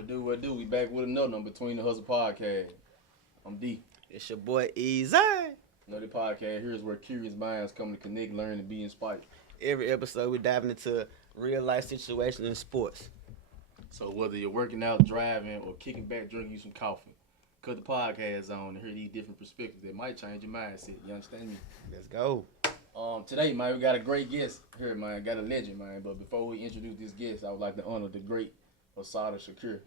What do? We back with another one Between the Hustle podcast. I'm D. It's your boy Easy. Another podcast here is where curious minds come to connect, learn, and be inspired. Every episode we diving into real life situations in sports. So whether you're working out, driving, or kicking back, drinking you some coffee, cut the podcast on and hear these different perspectives that might change your mindset. You understand me? Let's go. Today, man, we got a great guest here, man. Got a legend, man. But before we introduce this guest, I would like to honor the great Asada Shakur.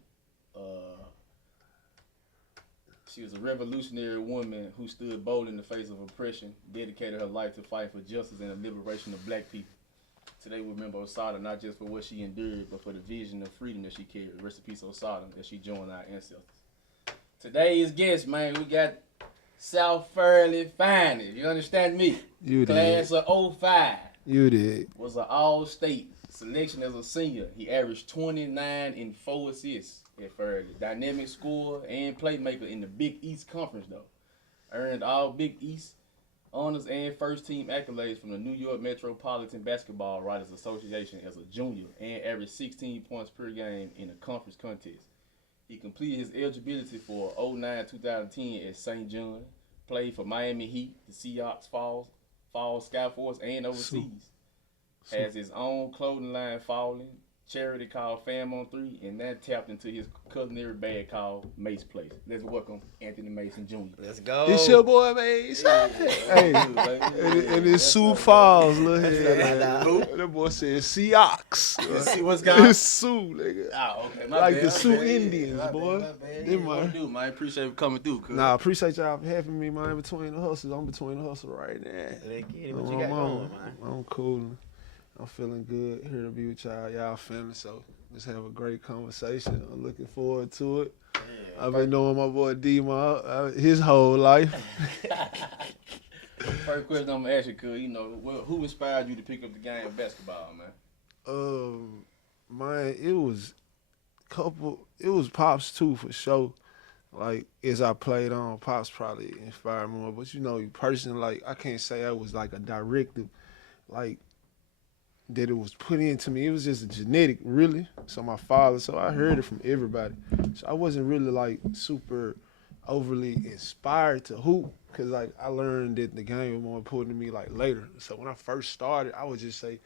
She was a revolutionary woman who stood bold in the face of oppression, dedicated her life to fight for justice and the liberation of black people. Today we remember Asada not just for what she endured, but for the vision of freedom that she carried. Rest in peace, Asada, that she joined our ancestors. Today's guest, man, we got South Fairly Finest. You understand me? You Class did. of 05. You did. Was an all-state selection as a senior. He averaged 29 and 4 assists at Fairleigh. Dynamic scorer and playmaker in the Big East Conference, though. Earned all Big East honors and first-team accolades from the New York Metropolitan Basketball Writers Association as a junior and averaged 16 points per game in a conference contest. He completed his eligibility for 09-2010 at St. John, played for Miami Heat, the Seahawks, Falls Skyforce, and overseas. Has his own clothing line, Falling, charity called Fam on 3, and that tapped into his culinary bag called Mace Place. Let's welcome Anthony Mason Jr. Let's go. It's your boy, Mace. Hey, and it's Sioux Falls, look here. That boy said Seahawks. What's going It's Sioux, nigga. Oh, okay. Like the Sioux Indians, boy. Them What are- do, man? Appreciate you coming through. Cause Nah, appreciate y'all for having me, man. Between the hustles, I'm between the hustle right now. Let's get it. What you got going, man? I'm cool. I'm feeling good here to be with y'all family. So let's have a great conversation. I'm looking forward to it. Yeah, I've been knowing my boy D his whole life. First question I'm gonna ask you, cause who inspired you to pick up the game of basketball, man? Man, it was Pops too for sure. Like as I played on, Pops probably inspired more. But you personally, like I can't say I was like a directive, like that it was put into me. It was just a genetic, really. So my father, so I heard it from everybody. So I wasn't really like super overly inspired to hoop, cause like I learned that the game was more important to me like later. So when I first started, I would just say,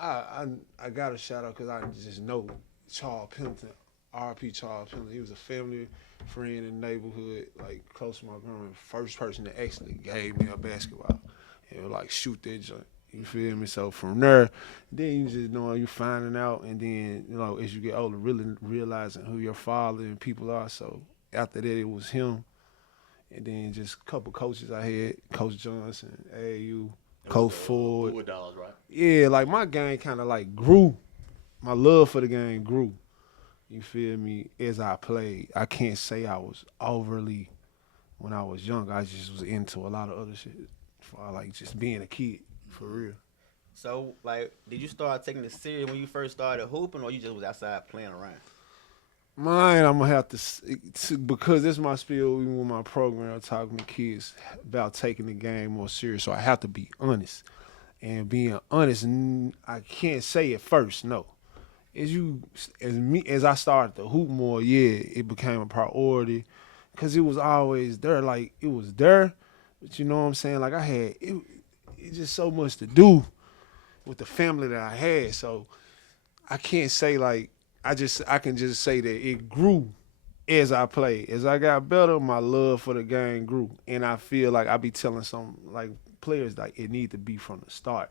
I got a shout out because I just know Charles Pimpton, R.P. Charles Pimpton. He was a family friend in the neighborhood, like close to my grandma. First person that actually gave me a basketball and like shoot that joint. You feel me? So from there, then you just you finding out, and then as you get older, really realizing who your father and people are. So after that, it was him, and then just a couple coaches I had, Coach Johnson, AAU, Coach Ford. Bulldogs, right? Yeah, like my game kind of like grew. My love for the game grew. You feel me? As I played, I can't say I was overly when I was young. I just was into a lot of other shit. For like just being a kid. For real. So, like, did you start taking it serious when you first started hooping, or you just was outside playing around? Mine, I'm gonna have to because this is my spiel even with my program talking to kids about taking the game more serious. So I have to be honest, and being honest, I can't say it first. No, as I started to hoop more, yeah, it became a priority because it was always there. Like it was there, but you know what I'm saying. Like I had it's just so much to do with the family that I had. So I can't say like I can just say that it grew as I played. As I got better, my love for the game grew. And I feel like I be telling some like players like it need to be from the start.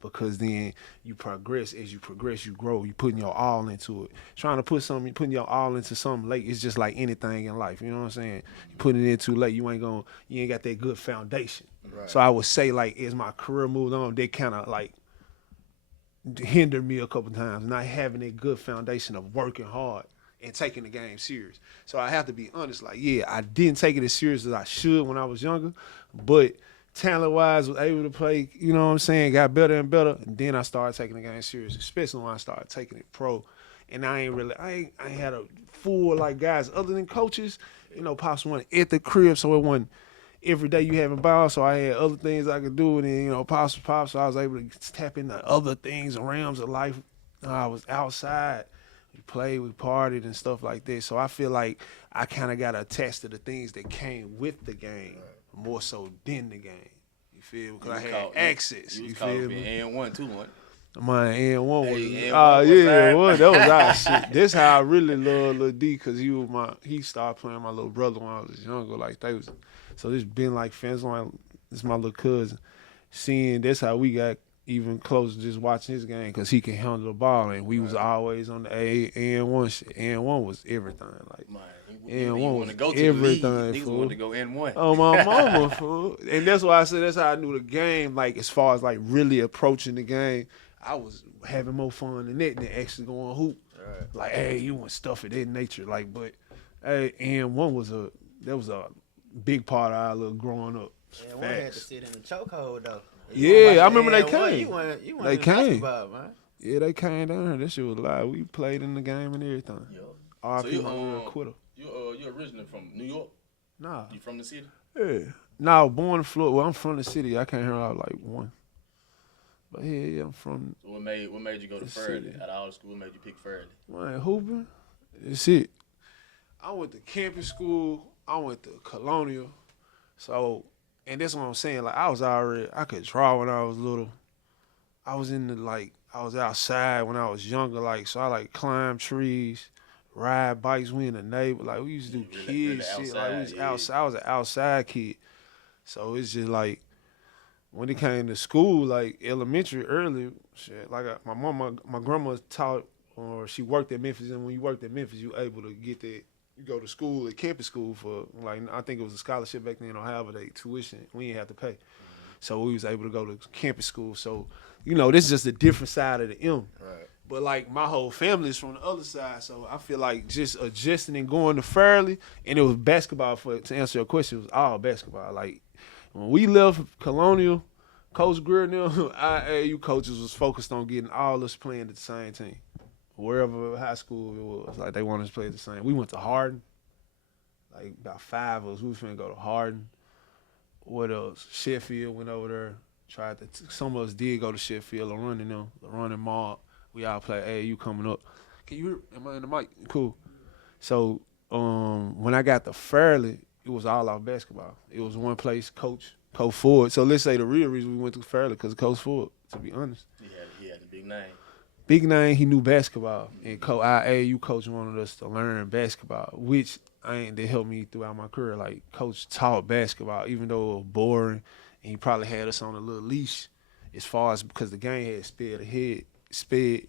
Because then you progress. As you progress, you grow. You putting your all into it. Putting your all into something late, it's just like anything in life. You know what I'm saying? You putting it in too late, you ain't got that good foundation. Right. So I would say like as my career moved on, they kind of like hindered me a couple times, not having a good foundation of working hard and taking the game serious. So I have to be honest, like yeah, I didn't take it as serious as I should when I was younger, but talent-wise, was able to play, you know what I'm saying, got better and better, and then I started taking the game serious, especially when I started taking it pro. And I ain't had a full, like, guys, other than coaches, Pops went at the crib, so it wasn't every day you having balls, so I had other things I could do, and then, Pops was Pops, so I was able to tap into other things and realms of life. I was outside, We played, we partied and stuff like that. So I feel like I kind of got attached to the things that came with the game more so than the game. You feel me? Because I had access. You was You called feel me me? And1 too, one. My N1 was, Hey, N1 yeah, was well, that was our shit. This how I really love Lil D, cause he started playing my little brother when I was younger, like they was. So this been like fans like this my little cousin. Seeing that's how we got even closer just watching his game, cause he can handle the ball, and we was always on the N1 shit. N1 was everything, like. Man, N1 want was to go to everything, the league. Niggas fool. want to go N1. Oh, my mama, fool. And that's why I said that's how I knew the game, like, as far as, like, really approaching the game. I was having more fun than that than actually going hoop. Right. Like, hey, you want stuff of that nature. Like, but, hey, N1 was a big part of our little growing up. And one had to sit in the chokehold, though. Yeah, I remember they N1, came. You went They in came. basketball, man. Yeah, they came down here. That shit was live. We played in the game and everything. Yo. RP, So my real quitter. you originally from New York? Nah. You from the city? Yeah. Nah, born in Florida. Well, I'm from the city. I came here when I was like 1. But yeah, I'm from. So what made you go to The Fairleigh? city. Out of all the school, what made you pick Fairleigh? Man, hooping. That's it. I went to campus school. I went to Colonial. So, and that's what I'm saying. Like, I could draw when I was little. I was I was outside when I was younger. Like, so I like climb trees, ride bikes. We in the neighbor. Like, we used to do Really kids shit. outside, Like, we was yeah. outside. I was an outside kid. So it's just like, when it came to school, like elementary, early, shit, like my grandma taught, or she worked at Memphis, and when you worked at Memphis, you able to get that, you go to school at campus school for, like, I think it was a scholarship back then, or however they tuition, we didn't have to pay. So we was able to go to campus school. So, this is just a different side of the M. Right. But, like, my whole family is from the other side, so I feel like just adjusting and going to Fairleigh, and it was basketball, to answer your question, it was all basketball. Like, when we left Colonial, Coach Greer and them, our AAU coaches was focused on getting all us playing at the same team. Wherever high school it was, like, they wanted us to play at the same. We went to Hardin. Like, about 5 of us, we was finna go to Hardin. What else? Sheffield went over there. Some of us did go to Sheffield, LaRun and Mob. We all play AAU coming up. Can you hear? Am I in the mic? Cool. So, when I got to Fairleigh, it was all out basketball. It was one place, Coach Ford. So let's say the real reason we went to Fairleigh because of Coach Ford, to be honest. He had the big name. Big name, he knew basketball. And our AAU coach wanted us to learn basketball, which they helped me throughout my career. Like, Coach taught basketball, even though it was boring, and he probably had us on a little leash as far as, because the game had sped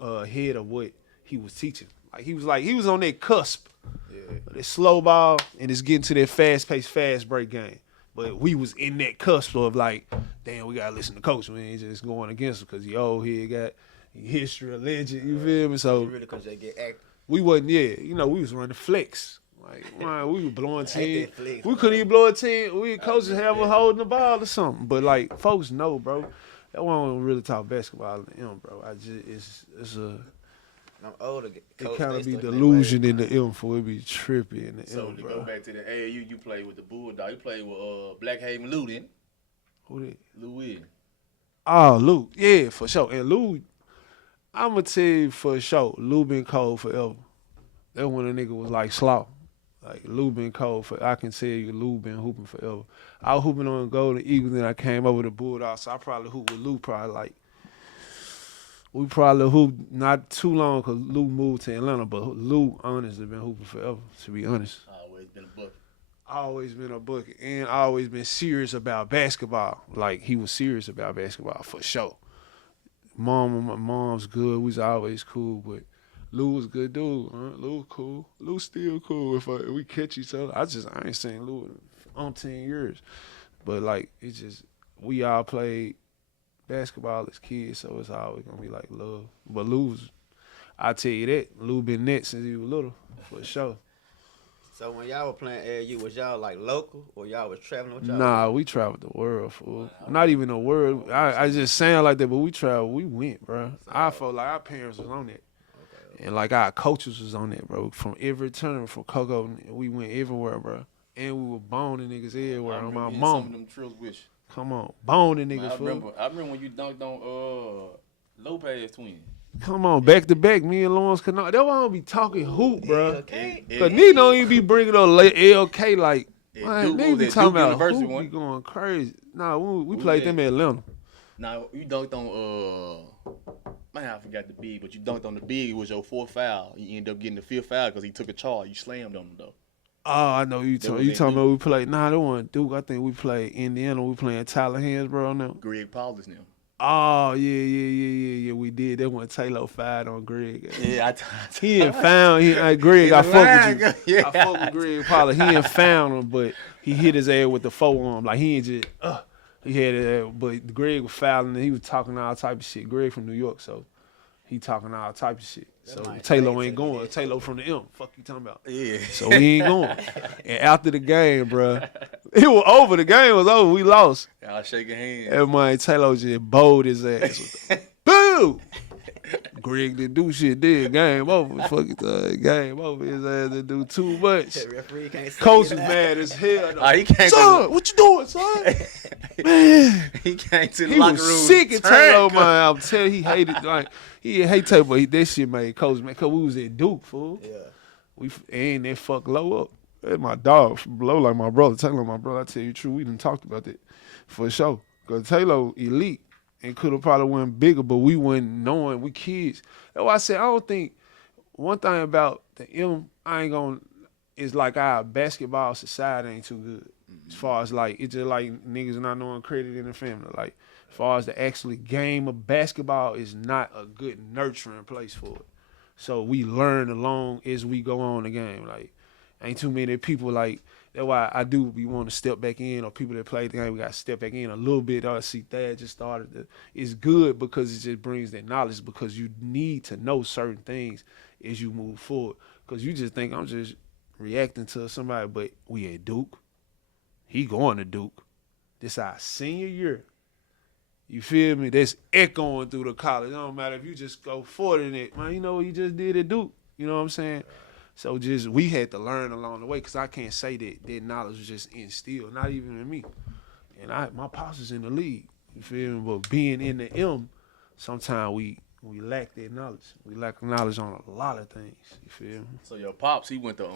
ahead of what he was teaching. Like, he was on that cusp. Yeah. That slow ball, and it's getting to that fast-paced, fast-break game. But we was in that cusp of, like, damn, we got to listen to Coach. We ain't just going against him because he old, he got history, a legend, you feel me? So Really, because they get active. we wasn't, we was running flex. Like, man, we were blowing I hate 10. that flex, We man. couldn't even blow a 10. We coaches have us holding the ball or something. But, like, folks know, bro. That one really talk basketball in the M, bro. It's a... I'm older. It kind of be delusion in the M for it be trippy in the So M, to bro. go back to the AAU, you played with the Bulldog. You played with Blackhaven Lou, then? Who that? Lou Williams. Oh, Lou. Yeah, for sure. And Lou, I'm going to tell you for sure, Lou been cold forever. That when a nigga was like Slaw. Like, Lou been cold for, I can tell you, Lou been hooping forever. I was hooping on Golden Eagles, then I came over to Bulldogs, so I probably hooped with Lou we probably hooped not too long because Lou moved to Atlanta, but Lou honestly been hooping forever, to be honest. Always been a bucket. Always been a bucket and always been serious about basketball. Like, he was serious about basketball for sure. My mom's good. We was always cool, but Lou was a good dude. Lou was cool. Lou still cool if we catch each other. I ain't seen Lou in 10 years. But, like, it's just, we all played basketball as kids, so it's always gonna be like love. But I tell you that, Lou been net since he was little, for sure. So when y'all were playing AAU, was y'all like local or y'all was traveling with y'all? Nah, we traveled the world, fool. Not even the world. I just sound like that, but we traveled. We went, bro. I felt like our parents was on that. Okay. And like our coaches was on that, bro. From every tournament, from Coco, we went everywhere, bro. And we were boning niggas everywhere. On my Some mom. of them trips with you. Come on, boning Man, niggas, fool. I remember when you dunked on Lopez twin. Come on, back to back, me and Lawrence Canal. That's why I don't be talking hoop, bro. Okay. Cause niggas don't even be bringing up LK like, man, Duke, niggas be that talking Duke about University hoop one. be going crazy. Nah, we Who played that? them at Atlanta. Now you dunked on man, I forgot the big, but you dunked on the big. It was your fourth foul. You ended up getting the fifth foul because he took a charge. You slammed on him though. Oh, I know you That talking. was You at talking Duke. about we played? Nah, that wasn't Duke. I think we played Indiana. We playing Tyler Hansborough now. Greg Paulus now. Oh yeah. We did. That one Taylor fired on Greg. Yeah, He ain't found Greg. I fuck with you. Yeah. I fuck with Greg Pollard. He ain't found him, but he hit his ass with the forearm. Like he ain't just. He had it, but Greg was fouling and he was talking all type of shit. Greg from New York, so he talking all type of shit. So might Taylor play ain't to going. that. Taylor from the M. Fuck you talking about? Yeah. So he ain't going. And after the game, bruh, it was over. The game was over. We lost. Y'all shaking hands. And my Taylor just bowled his ass. Boo! Greg didn't do shit. Did game over? Fucking game over. His ass didn't do too much. The referee can't say Coach is that. mad as hell. Though. He came Son, what you doing, son? Man. He came to the He locker was room. sick and Taylor, turned. man. I'm telling you, he hated like he hate Taylor, but that shit made Coach man. Cause we was at Duke, fool. Yeah. We and that fuck Low up. That's my dog, Low like my brother. Taylor, my brother. I tell you the truth, we done talked about that for sure. Cause Taylor elite and could have probably went bigger, but we wasn't knowing we kids. That's why I said I don't think one thing about the M I ain't gonna is like our basketball society ain't too good. As far as like it's just like niggas not knowing credit in the family. Like as far as the actually game of basketball is not a good nurturing place for it. So we learn along as we go on the game. Like ain't too many people like that's why I do we want to step back in or people that play the game we got to step back in a little bit. Or see Thad just started. It's good because it just brings that knowledge because you need to know certain things as you move forward. Because you just think I'm just reacting to somebody, but we at Duke. He going to Duke. This our senior year. You feel me? That's echoing through the college. It don't matter if you just go forward in it. Man, you know what you just did at Duke. You know what I'm saying? So just we had to learn along the way because I can't say that knowledge was just instilled, not even in me. And my pops is in the league. You feel me? But being in the M, sometimes we lack that knowledge. We lack knowledge on a lot of things. You feel me? So your pops, he went to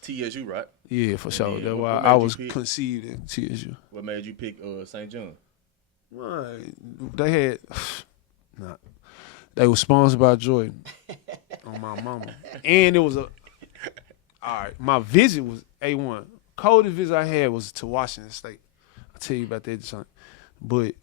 TSU, right? Yeah, for sure. Yeah, That's what why made I you was pick? conceived in TSU. What made you pick St. John? Man, they had they was sponsored by Jordan on my mama. And it was all right, my visit was A1. Coldest visit I had was to Washington State. I'll tell you about that son. But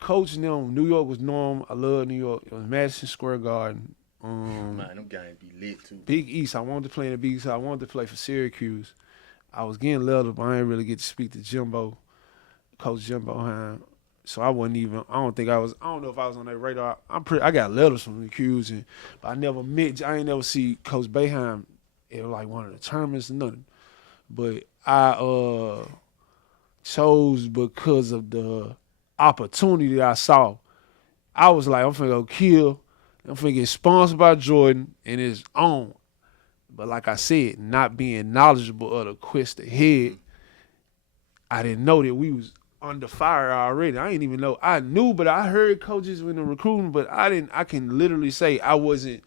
coaching them, New York was normal. I love New York. It was Madison Square Garden. Man, them games be lit too. Big East. I wanted to play in the Big East. I wanted to play for Syracuse. I was getting leveled, but I didn't really get to speak to Jimbo, Coach Jimbo Heim. So I wasn't even. I don't know if I was on their radar. I got letters from the Qs, but I never met. I ain't never see Coach Boeheim at like one of the tournaments or nothing. But I chose because of the opportunity that I saw. I was like, I'm finna go kill. I'm finna get sponsored by Jordan and his own. But like I said, not being knowledgeable of the quest ahead, I didn't know that we was under fire already. I didn't even know. I knew, but I heard coaches in the recruiting, but I can literally say I wasn't,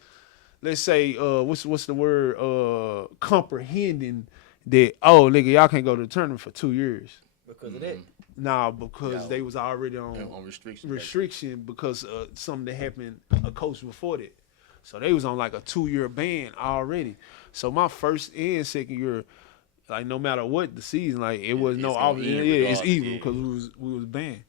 let's say, what's the word, comprehending that, oh, nigga, y'all can't go to the tournament for 2 years. Because of that. Nah, because Yeah. they was already on restriction because something that happened a coach before that. So they was on like a 2-year ban already. So my first and second year, like no matter what the season, like it was no off. Yeah, it's even because we was banned.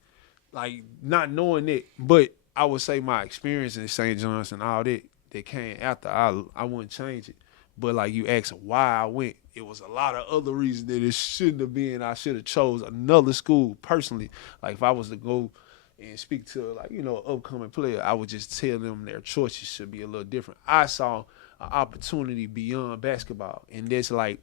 Like not knowing that, but I would say my experience in St. John's and all that came after, I wouldn't change it. But like you asked why I went, it was a lot of other reasons that it shouldn't have been. I should have chose another school personally. Like if I was to go and speak to like, you know, upcoming player, I would just tell them their choices should be a little different. I saw an opportunity beyond basketball, and that's like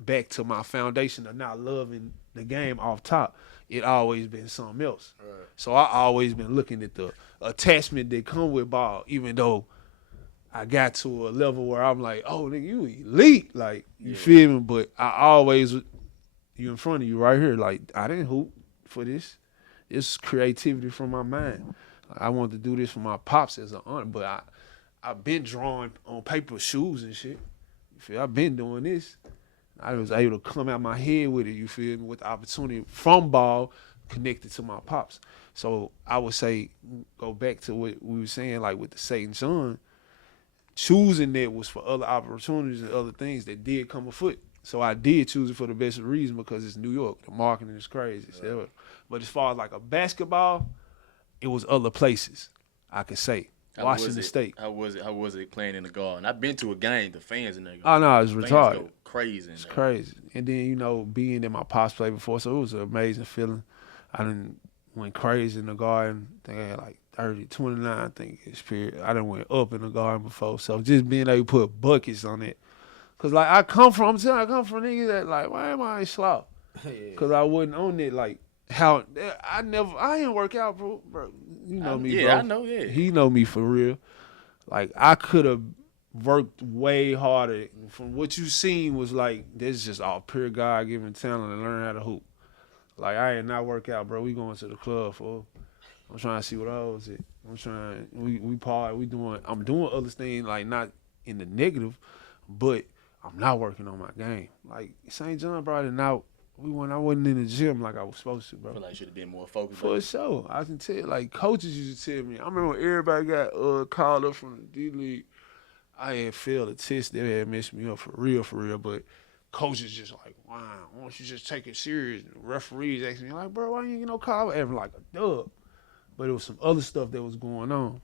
back to my foundation of not loving the game off top. It always been something else. Right. So I always been looking at the attachment that come with ball, even though I got to a level where I'm like, oh, nigga, you elite. Like, you feel me? But I always, you in front of you right here. Like, I didn't hoop for this. It's creativity from my mind. I wanted to do this for my pops as an honor, but I've been drawing on paper shoes and shit. You feel? I've been doing this. I was able to come out my head with it, you feel me, with the opportunity from ball connected to my pops. So I would say, go back to what we were saying, like with the St. John, choosing that was for other opportunities and other things that did come afoot. So I did choose it for the best reason because it's New York. The marketing is crazy. Right. But as far as like a basketball, it was other places, I could say. Washington State. How was it playing in the Garden? I've been to a game. The fans in there. Oh no, it's retarded. Go crazy. It's crazy. And then being in my pops played before, so it was an amazing feeling. I done went crazy in the Garden. I think I had like 29, I think, this period. I done went up in the Garden before, so just being able to put buckets on it. Cause like I come from niggas that like, why am I slow? Cause I wasn't on it like. How I didn't work out, bro. You know me, bro. I know, yeah. He know me for real. Like I could have worked way harder. From what you seen was like this is just all pure God given talent and learn how to hoop. Like I ain't not work out, bro. We going to the club, fool. I'm trying to see what I was at. I'm doing other things like not in the negative, but I'm not working on my game. Like St. John brought it out. I wasn't in the gym like I was supposed to, bro. I feel like should have been more focused. For sure. I can tell, like, coaches used to tell me. I remember when everybody got called up from the D-League, I had failed a test. They had messed me up for real, but coaches just like, wow, why don't you just take it serious? And referees asking me, like, bro, why you ain't get no call? Ever like a dub. But it was some other stuff that was going on.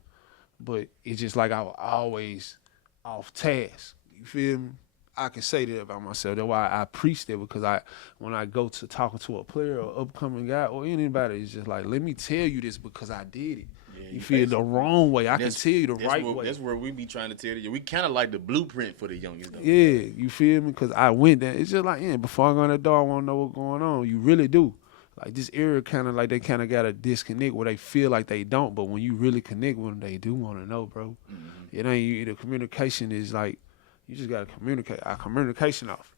But it's just like I was always off task. You feel me? I can say that about myself. That's why I preach that, because when I go to talking to a player or upcoming guy or anybody, it's just like, let me tell you this because I did it. Yeah, you feel the wrong way. I can tell you the right way. That's where we be trying to tell you. We kind of like the blueprint for the youngest, though. Yeah, you feel me? Because I went there. It's just like, before I go in the door, I want to know what's going on. You really do. Like this era kind of like they kind of got a disconnect where they feel like they don't, but when you really connect with them, they do want to know, bro. Mm-hmm. It ain't, the communication is like, you just gotta communicate. Our communication off.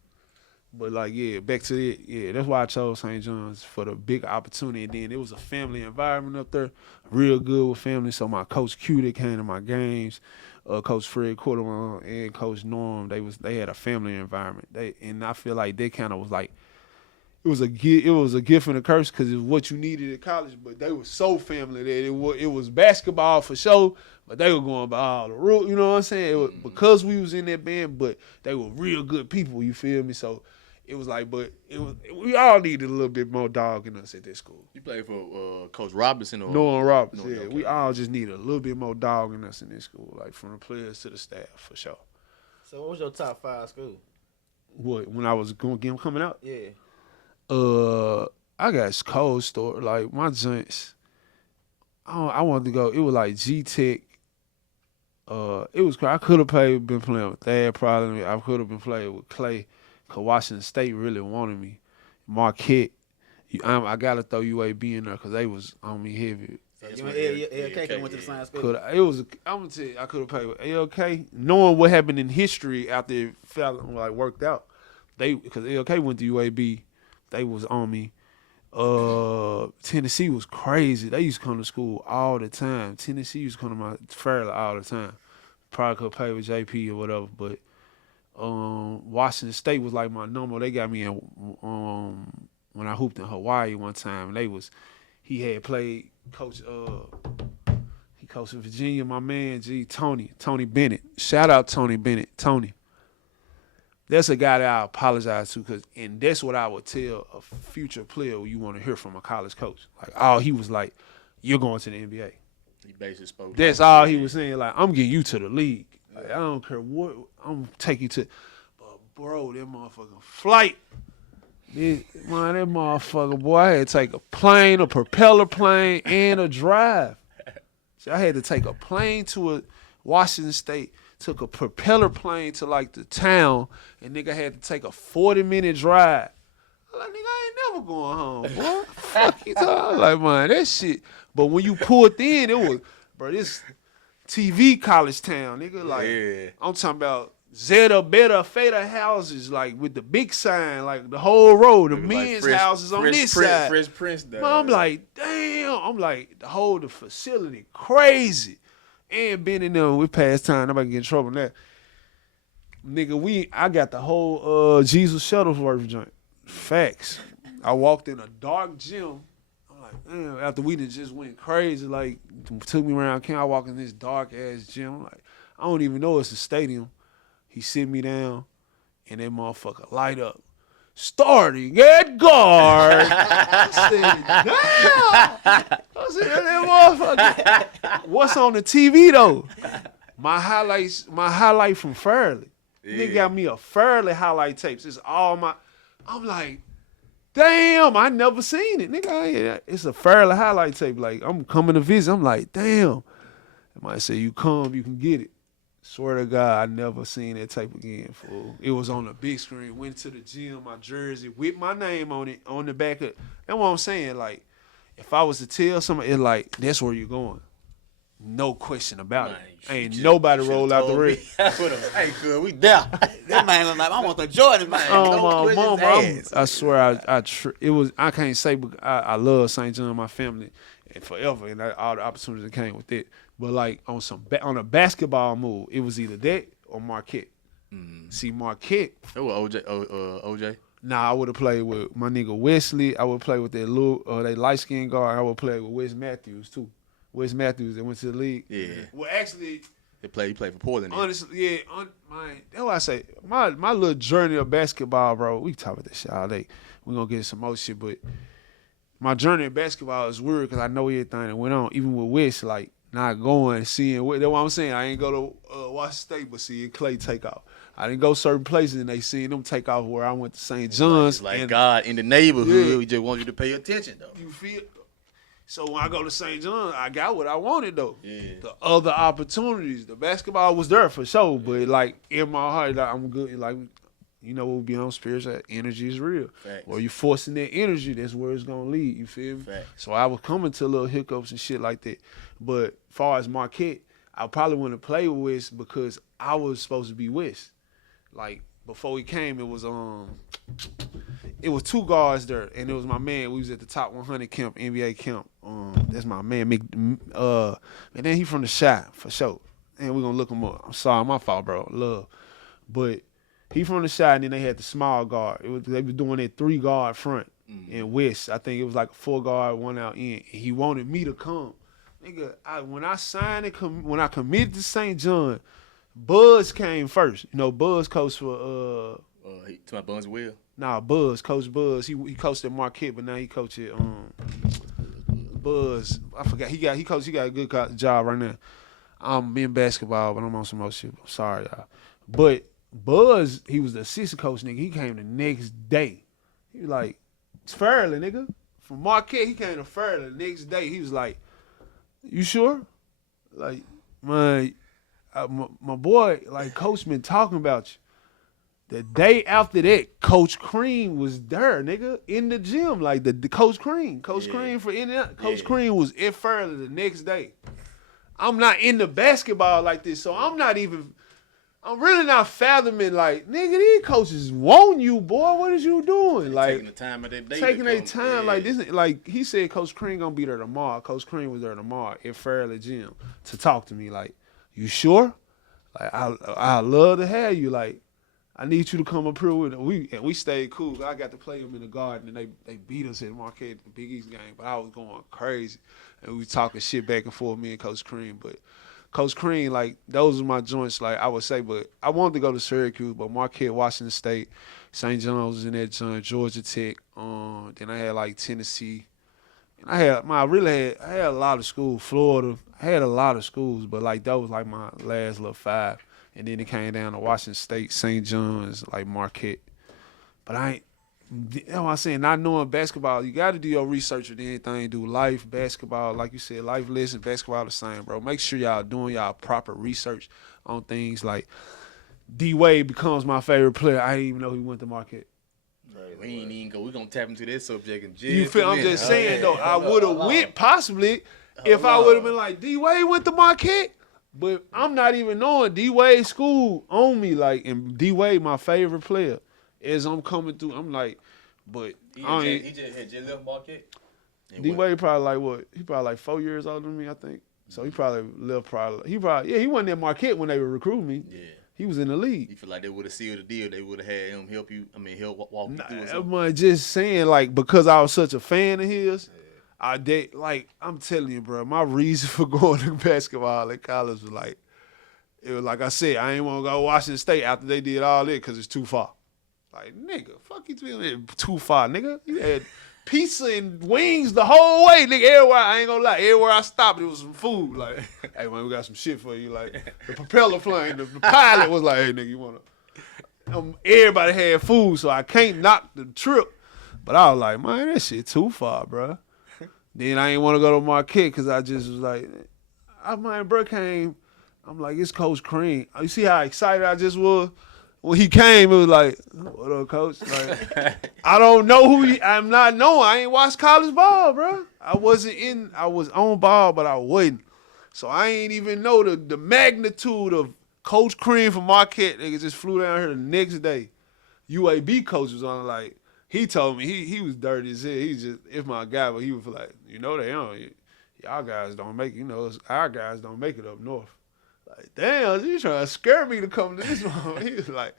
But like, back to it. Yeah, that's why I chose St. John's for the big opportunity. And then it was a family environment up there, real good with family. So my coach Q that came to my games, Coach Fred Quarterman and Coach Norm, they had a family environment. And I feel like they kind of was like, it was a gift and a curse because it was what you needed at college. But they were so family that it was basketball for sure. But they were going by all the rules, you know what I'm saying? It was because we was in that band, but they were real good people, you feel me? So it was like, we all needed a little bit more dog in us at that school. You played for Coach Robinson or Norman Robinson? Yeah, okay. We all just needed a little bit more dog in us in this school, like from the players to the staff, for sure. So what was your top 5 school? What, when I was coming out? Yeah. I got cold store, like my joints. I wanted to go. It was like G-Tech. It was. I could have been playing with Thad probably. I could have been playing with Clay. Cause Washington State really wanted me. Marquette. I gotta throw UAB in there because they was on me heavy. So LK went to the same school. I'm gonna tell you, I could have played with LK, knowing what happened in history after it worked out. Because LK went to UAB, they was on me. Tennessee was crazy. They used to come to school all the time. Tennessee used to come to my Fairleigh all the time. Probably could play with JP or whatever, but Washington State was like my number. They got me in when I hooped in Hawaii one time. And he had played coach. He coached in Virginia. My man, Tony Bennett. Shout out Tony Bennett. Tony. That's a guy that I apologize to, and that's what I would tell a future player you want to hear from a college coach. Like, he was like, you're going to the NBA. He basically spoke. That's all he was saying. Like, I'm getting you to the league. Like, I don't care what, I'm gonna take you to. But bro, that motherfucking flight. That motherfucker, boy, I had to take a plane, a propeller plane, and a drive. So I had to take a plane to a Washington State. Took a propeller plane to like the town, and nigga had to take a 40-minute drive. I'm like, nigga, I ain't never going home, boy. Fuck you talking like, man, that shit. But when you pulled in, it was, bro, this TV college town, nigga. Like, I'm talking about Zeta, Beta, Feta houses, like with the big sign, like the whole road, the men's houses on this side. Fresh Prince, though. I'm like, damn. I'm like, the facility crazy. And been in there, we past time, nobody get in trouble now. Nigga, I got the whole Jesus Shuttlesworth joint. Facts. I walked in a dark gym. I'm like, damn, after we just went crazy, like, took me around camp, I walk in this dark ass gym. I'm like, I don't even know it's a stadium. He sit me down, and that motherfucker light up. Starting at guard. I said, damn. I said, that motherfucker. What's on the TV, though? My highlight from Fairleigh. Yeah. Nigga got me a Fairleigh highlight tapes. It's all my. I'm like, damn, I never seen it. Nigga, it's a Fairleigh highlight tape. Like, I'm coming to visit. I'm like, damn. I might say, you come, you can get it. Swear to God, I never seen that tape again, fool. It was on the big screen. Went to the gym, my jersey, with my name on it, on the back of. That's what I'm saying. Like, if I was to tell somebody, it's like, that's where you're going. No question about it. Ain't nobody roll out the red. Hey, good, we there. That man was like, I want the Jordan, man. Oh, my mama. I swear, I can't say, but I love St. John, my family, and forever, and all the opportunities that came with it. But like on a basketball move, it was either that or Marquette. See, Marquette. Oh, OJ. Nah, I would have played with my nigga Wesley. I would play with that they light skinned guard. I would play with Wes Matthews too. Wes Matthews that went to the league. Yeah. Well, actually, he played for Portland. Honestly, yeah. That's what I say. My little journey of basketball, bro. We talk about this shit all day. We gonna get some more shit, but my journey in basketball is weird because I know everything that went on, even with Wes, like. Not going, seeing what, that's what I'm saying. I ain't go to Washington State, but seeing Clay take off. I didn't go certain places and they seen them take off where I went to St. John's. Like God in the neighborhood, we just want you to pay attention though. You feel? So when I go to St. John's, I got what I wanted though. Yeah. The other opportunities, the basketball was there for sure, but like in my heart, like, I'm good. Like, you know what we be on spiritual, energy is real. Facts. Or you forcing that energy, that's where it's gonna lead. You feel me? Facts. So I was coming to little hiccups and shit like that. But as far as Marquette, I probably wouldn't play with Wes because I was supposed to be Wes. Like before he came, it was two guards there, and it was my man. We was at the top 100 camp, NBA camp. That's my man, and then he from the shot for sure. And we gonna look him up. I'm sorry, my fault, bro. Love, but. He from the side, and then they had the small guard. They was doing that 3-guard front in West. I think it was like a 4-guard, 1 out in. And he wanted me to come. Nigga, when I signed it, when I committed to St. John, Buzz came first. You know, Buzz coached for to my Buns Will. Nah, Coach Buzz. He coached at Marquette, but now he coached at Buzz. I forgot. He got a good job right now. I'm in basketball, but I'm on some other shit. Sorry, y'all. But Buzz, he was the assistant coach, nigga. He came the next day. He was like, it's Fairleigh, nigga. From Marquette, he came to Fairleigh the next day. He was like, you sure? Like, my boy, like, coach been talking about you. The day after that, Coach Cream was there, nigga, in the gym. Like, the Coach Cream. Coach Cream for Indiana. Coach Cream was at Fairleigh the next day. I'm not into basketball like this, so I'm really not fathoming, like, nigga, these coaches want you, boy. What is you doing? Like, taking the time of their day. Taking their time. Like, this, like, he said Coach Cream gonna be there tomorrow. Coach Cream was there tomorrow at Fairleigh Gym to talk to me. Like, you sure? Like, I love to have you. Like, I need you to come up here with it. We stayed cool. I got to play them in the Garden, and they beat us at Marquette, the Big East game. But I was going crazy. And we was talking shit back and forth, me and Coach Cream. But Coach Cream, like, those are my joints, like, I would say. But I wanted to go to Syracuse, but Marquette, Washington State, St. John's was in that joint, Georgia Tech. Then I had, like, Tennessee. And I had a lot of schools, Florida. I had a lot of schools, but, like, that was, like, my last little 5. And then it came down to Washington State, St. John's, like Marquette. But you know what I'm saying, not knowing basketball, you got to do your research with anything. Do life, basketball, like you said, life lessons, basketball the same, bro. Make sure y'all doing y'all proper research on things like D-Wade becomes my favorite player. I didn't even know he went to Marquette. Right, we ain't even go. We're going to tap into this subject in just You feel? I'm just saying, though, I would have went possibly if I would have been like, D-Wade went to Marquette. But I'm not even knowing D-Wade school on me, like, and D-Wade my favorite player. As I'm coming through, I'm like, but He I had just left Marquette. D-Wade probably like what? He probably like 4 years older than me, I think. So he probably left he wasn't at Marquette when they were recruiting me. Yeah. He was in the league. You feel like they would have sealed the deal. They would have had him help you. I mean, help walk you through or something. I'm just saying, like, because I was such a fan of his, I did, like, I'm telling you, bro, my reason for going to basketball at college was like, it was like I said, I ain't want to go to Washington State after they did all that because it's too far. Like, nigga, fuck you too far, nigga. You had pizza and wings the whole way, nigga. Everywhere, I ain't gonna lie, everywhere I stopped, it was some food. Like, hey, man, we got some shit for you. Like, the propeller plane, the pilot was like, hey, nigga, you want to... everybody had food, so I can't knock the trip. But I was like, man, that shit too far, bro. Then I ain't want to go to Marquette because I just was like, bro came. I'm like, it's Coach Cream. You see how excited I just was? When he came, it was like, what up, Coach? Like, I don't know I'm not knowing. I ain't watched college ball, bro. I was on ball, but I wasn't. So I ain't even know the magnitude of Coach Cream from Marquette. Nigga just flew down here the next day. UAB coach was on, like, he told me he was dirty as hell. He just, if my guy, but he was like, they don't. Y'all guys don't make it. Our guys don't make it up north. Like, damn, you trying to scare me to come to this one. He was like,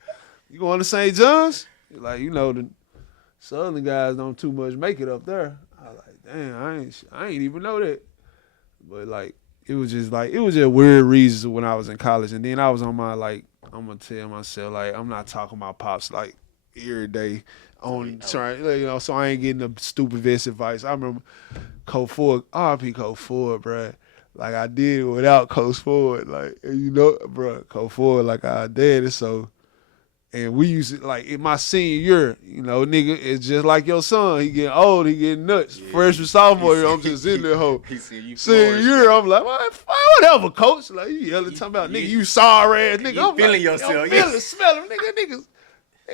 you going to St. John's? He's like, the Southern guys don't too much make it up there. I was like, damn, I ain't even know that. But, like, it was just weird reasons when I was in college. And then I was on my, like, I'm going to tell myself, like, I'm not talking about pops, like, every day on trying, so I ain't getting the stupid vest advice. I remember Coach Ford, RP Coach Ford, bruh. Like, I did it without Coach Ford. Like, bro, Coach Ford, like, our daddy. So, and we used to, like, in my senior year, nigga, it's just like your son. He getting old, he getting nuts. Yeah. Freshman, sophomore year, I'm just in there, ho. Senior year, I'm like, whatever, Coach. Like, you yelling, talking about, nigga, you sorry ass, nigga. You feeling like, yourself. I'm feeling, smelling, niggas.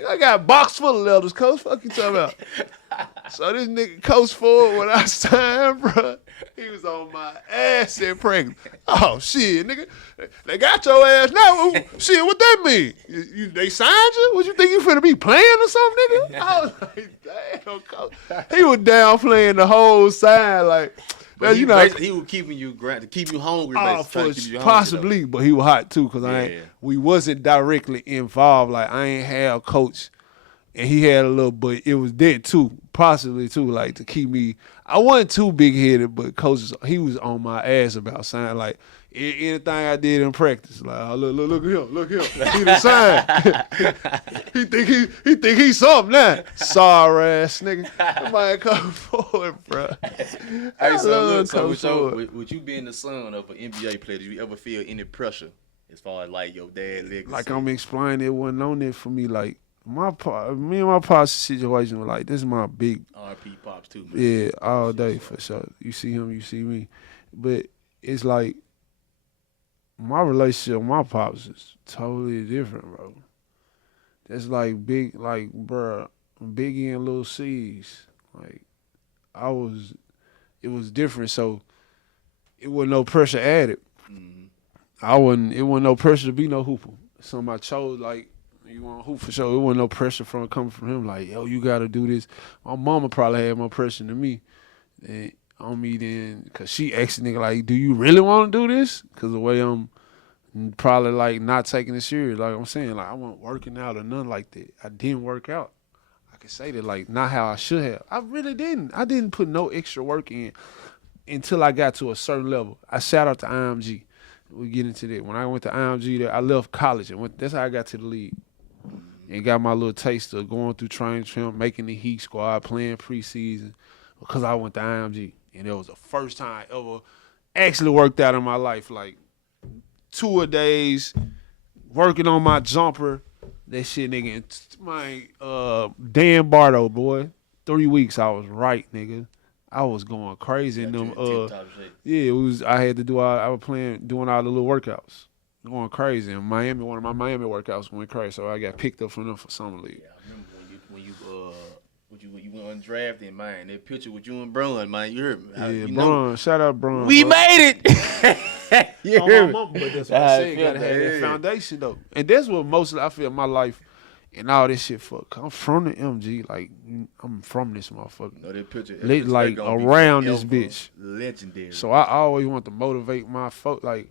I got a box full of letters, Coach. Fuck you talking about? So this nigga, Coach Ford, when I signed, bro, he was on my ass in practice. Oh, shit, nigga. They got your ass now. Shit, what that mean? They signed you? What you think you finna be playing or something, nigga? I was like, damn, Coach. He was down playing the whole side, like. But he was keeping you to keep you hungry. Possibly, though. But he was hot too because we wasn't directly involved. Like, I ain't had a coach, and he had a little, but it was there too, possibly too, like to keep me. I wasn't too big headed, but he was on my ass about sign. Like, anything I did in practice, like, oh, look at him, he the sign. he think he's something now. Sorry ass nigga, somebody come forward, bro. Hey, so with you being the son of an NBA player, did you ever feel any pressure as far as like your dad legacy? Like I'm explaining, it wasn't on it for me. Like me and my pops situation was like, this is my big RP pops too, man. Yeah, all day for sure. You see him, you see me, but it's like. My relationship with my pops is totally different, bro. That's like bruh, Biggie and Lil C's. Like, it was different, so it wasn't no pressure added. Mm-hmm. It wasn't no pressure to be no hooper. Something I chose, like, you want to hoop for sure. It wasn't no pressure coming from him, like, yo, you got to do this. My mama probably had more pressure than me. On me then, because she asked the nigga, like, do you really want to do this? Because the way I'm probably, like, not taking it serious. Like I'm saying, like, I wasn't working out or nothing like that. I didn't work out. I can say that, like, not how I should have. I really didn't. I didn't put no extra work in until I got to a certain level. I shout out to IMG. We get into that. When I went to IMG, I left college. That's how I got to the league. And got my little taste of going through training camp, making the Heat squad, playing preseason, because I went to IMG. And it was the first time I ever actually worked out in my life. Like, 2-a-days, working on my jumper. That shit, nigga. My Dan Bardo, boy. 3 weeks, I was right, nigga. I was going crazy in them. Yeah, it was. I had to do. I was doing all the little workouts, going crazy. In Miami, one of my Miami workouts went crazy, so I got picked up from them for summer league. Yeah, I remember You went undrafted, man. That picture with you and Braun, man. You heard me. Yeah, You Braun. Shout out Braun. we bro. made it. You On hear my me? mama, but that's what How I I said. feel, Gotta have that yeah. foundation though, and that's what mostly I feel my life and all this shit for. I'm from the MG, like I'm from this motherfucker. No, that picture. Lit, it's like gonna be around this forever bitch. Legendary. So I always want to motivate my folk. Like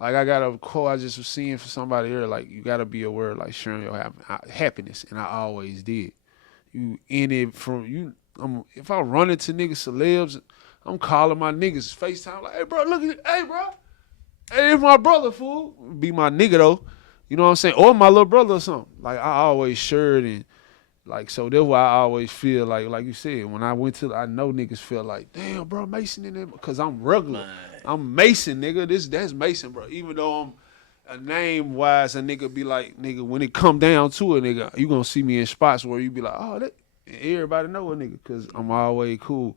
I got a quote I just was seeing for somebody here. Like you gotta be aware, like sharing your happiness, and I always did. You in it from you. If I run into niggas celebs, I'm calling my niggas FaceTime like, hey bro, look at, hey bro, hey, it's my brother, fool. Be my nigga though. You know what I'm saying? Or my little brother or something. Like I always shared and like so that's why I always feel like you said, when I went to I know niggas feel like, damn bro, Mason in there because I'm regular. Man. I'm Mason, nigga. That's Mason, bro. Even though I'm a name wise, a nigga be like, nigga, when it come down to it, nigga, you gonna see me in spots where you be like, oh, that everybody know a nigga, cause I'm always cool.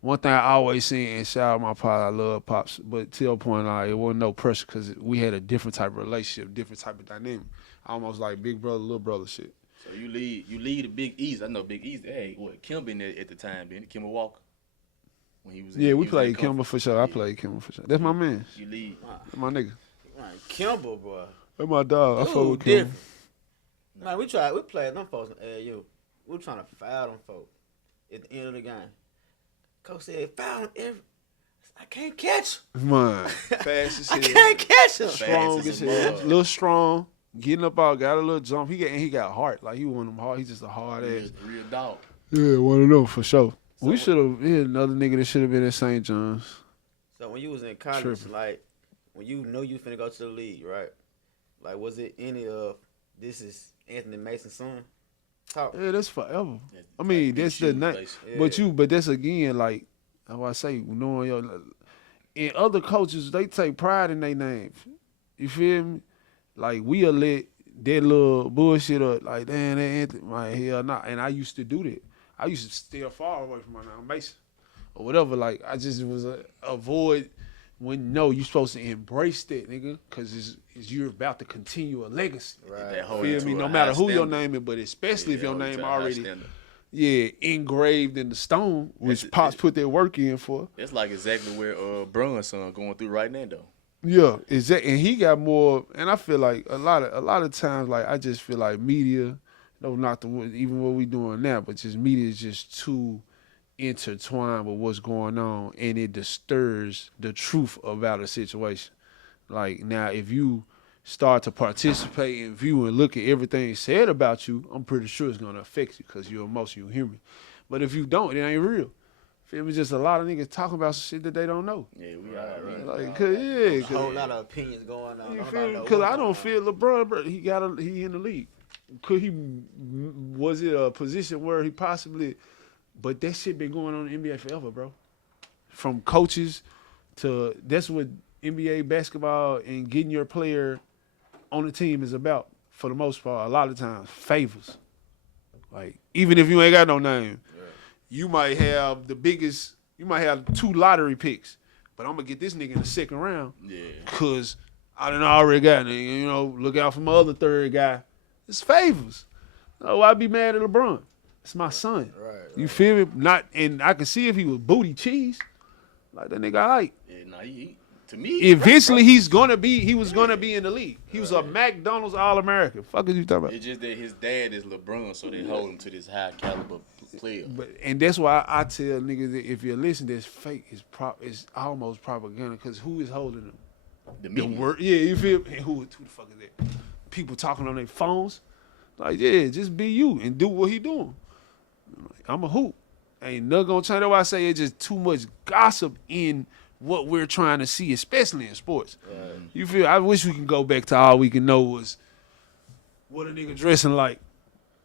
One thing I always seen, and shout out my pops, I love pops, but to your point, like, it wasn't no pressure, cause we had a different type of relationship, different type of dynamic, almost like big brother, little brother shit. So you lead the Big East. I know Big East. Hey, what Kim been there at the time, didn't he? Kimba Walker. When he was Yeah, we he was in played conference. Kimber for sure. I played Kimber for sure. That's my man. You lead. That's my nigga. Man, Kimber, boy. That's my dog. I Dude, fuck with Kimber. different. Man, we played them folks in AAU. We were trying to foul them folks at the end of the game. Coach said, foul him every. I can't catch him. Man, fast as I hell. can't catch him. Strong Fast as as a hell. mug. Little strong. Getting up out, got a little jump. He got heart. Like he one of them hard. He's just a hard ass. Real dog. Yeah, one of them for sure. So We should have another nigga that should have been at St. John's. So when you was in college, Tripping. like when you know you finna go to the league, right? Like was it any of this is Anthony Mason's son? Talk. Yeah, that's forever. That's I mean, like big that's the shoes, name. basically. But that's again like how I say, knowing your. In other coaches, they take pride in their names. You feel me? Like we'll let that little bullshit up. Like damn, that Anthony, my hell nah. And I used to do that. I used to steer far away from my name, Mason, or whatever. Like I just was avoid when no, you supposed to embrace that nigga, cause it's you're about to continue a legacy. Right. That whole Feel to me? a No high matter who your standard. name is, but especially if your hold it name to a high already standard. engraved in the stone, which That's- Pops put their work in for. That's like exactly where Braun's son going through right now, though. Yeah, exactly. And he got more. And I feel like a lot of times, like I just feel like media, no, not the even what we doing now, but just media is just too intertwined with what's going on, and it disturbs the truth about a situation. Like now, if you start to participate and view and look at everything said about you, I'm pretty sure it's gonna affect you because you're emotional human. But if you don't, it ain't real. Feel me? Just a lot of niggas talking about some shit that they don't know. Yeah, we are. Right. Like, cause, A yeah, whole cause, lot of opinions going on. you Nobody feel me? know Cause what's I going don't on. feel LeBron, bro. He in the league. Could he? Was it a position where he possibly? But that shit been going on in the NBA forever, bro. From coaches to that's what NBA basketball and getting your player on the team is about. For the most part, a lot of times favors. Like even if you ain't got no name, you might have the biggest. You might have 2 lottery picks, but I'm gonna get this nigga in the second round. Yeah. Cause I done already got nigga. You know, look out for my other third guy. It's favors. Oh, I'd be mad at LeBron. It's my son. Right. You feel me? Not, and I can see if he was booty cheese, like that nigga. Like Yeah, nah, to me, eventually he's gonna be. He was gonna be in the league. He was a McDonald's All-American. Fuck is you talking about? it's just that his dad is LeBron, so they hold him to this high caliber player. But and that's why I tell niggas that if you listen, that's fake. It's almost propaganda. Cause who is holding them? The The media. word, yeah, you feel? And who the fuck is that? People talking on their phones. Like, yeah, just be you and do what he doing. I'm a hoop. Ain't nothing gonna change. That's why I say it's just too much gossip in what we're trying to see, especially in sports. You feel? I wish we can go back to all we can know was what a nigga dressing like.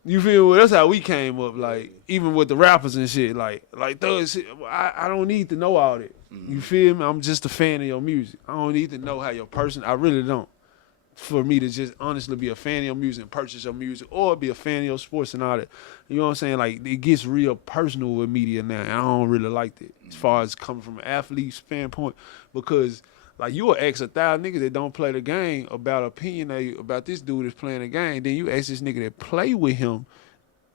You feel? Well, that's how we came up. Like, even with the rappers and shit. Like those shit. I don't need to know all that. You feel me? I'm just a fan of your music. I don't need to know how your person. I really don't. For me to just honestly be a fan of your music and purchase your music or be a fan of your sports and all that. You know what I'm saying? Like, it gets real personal with media now. And I don't really like that as far as coming from an athlete standpoint because, like, you will ask 1,000 niggas that don't play the game about opinion about this dude that's playing the game. Then you ask this nigga that play with him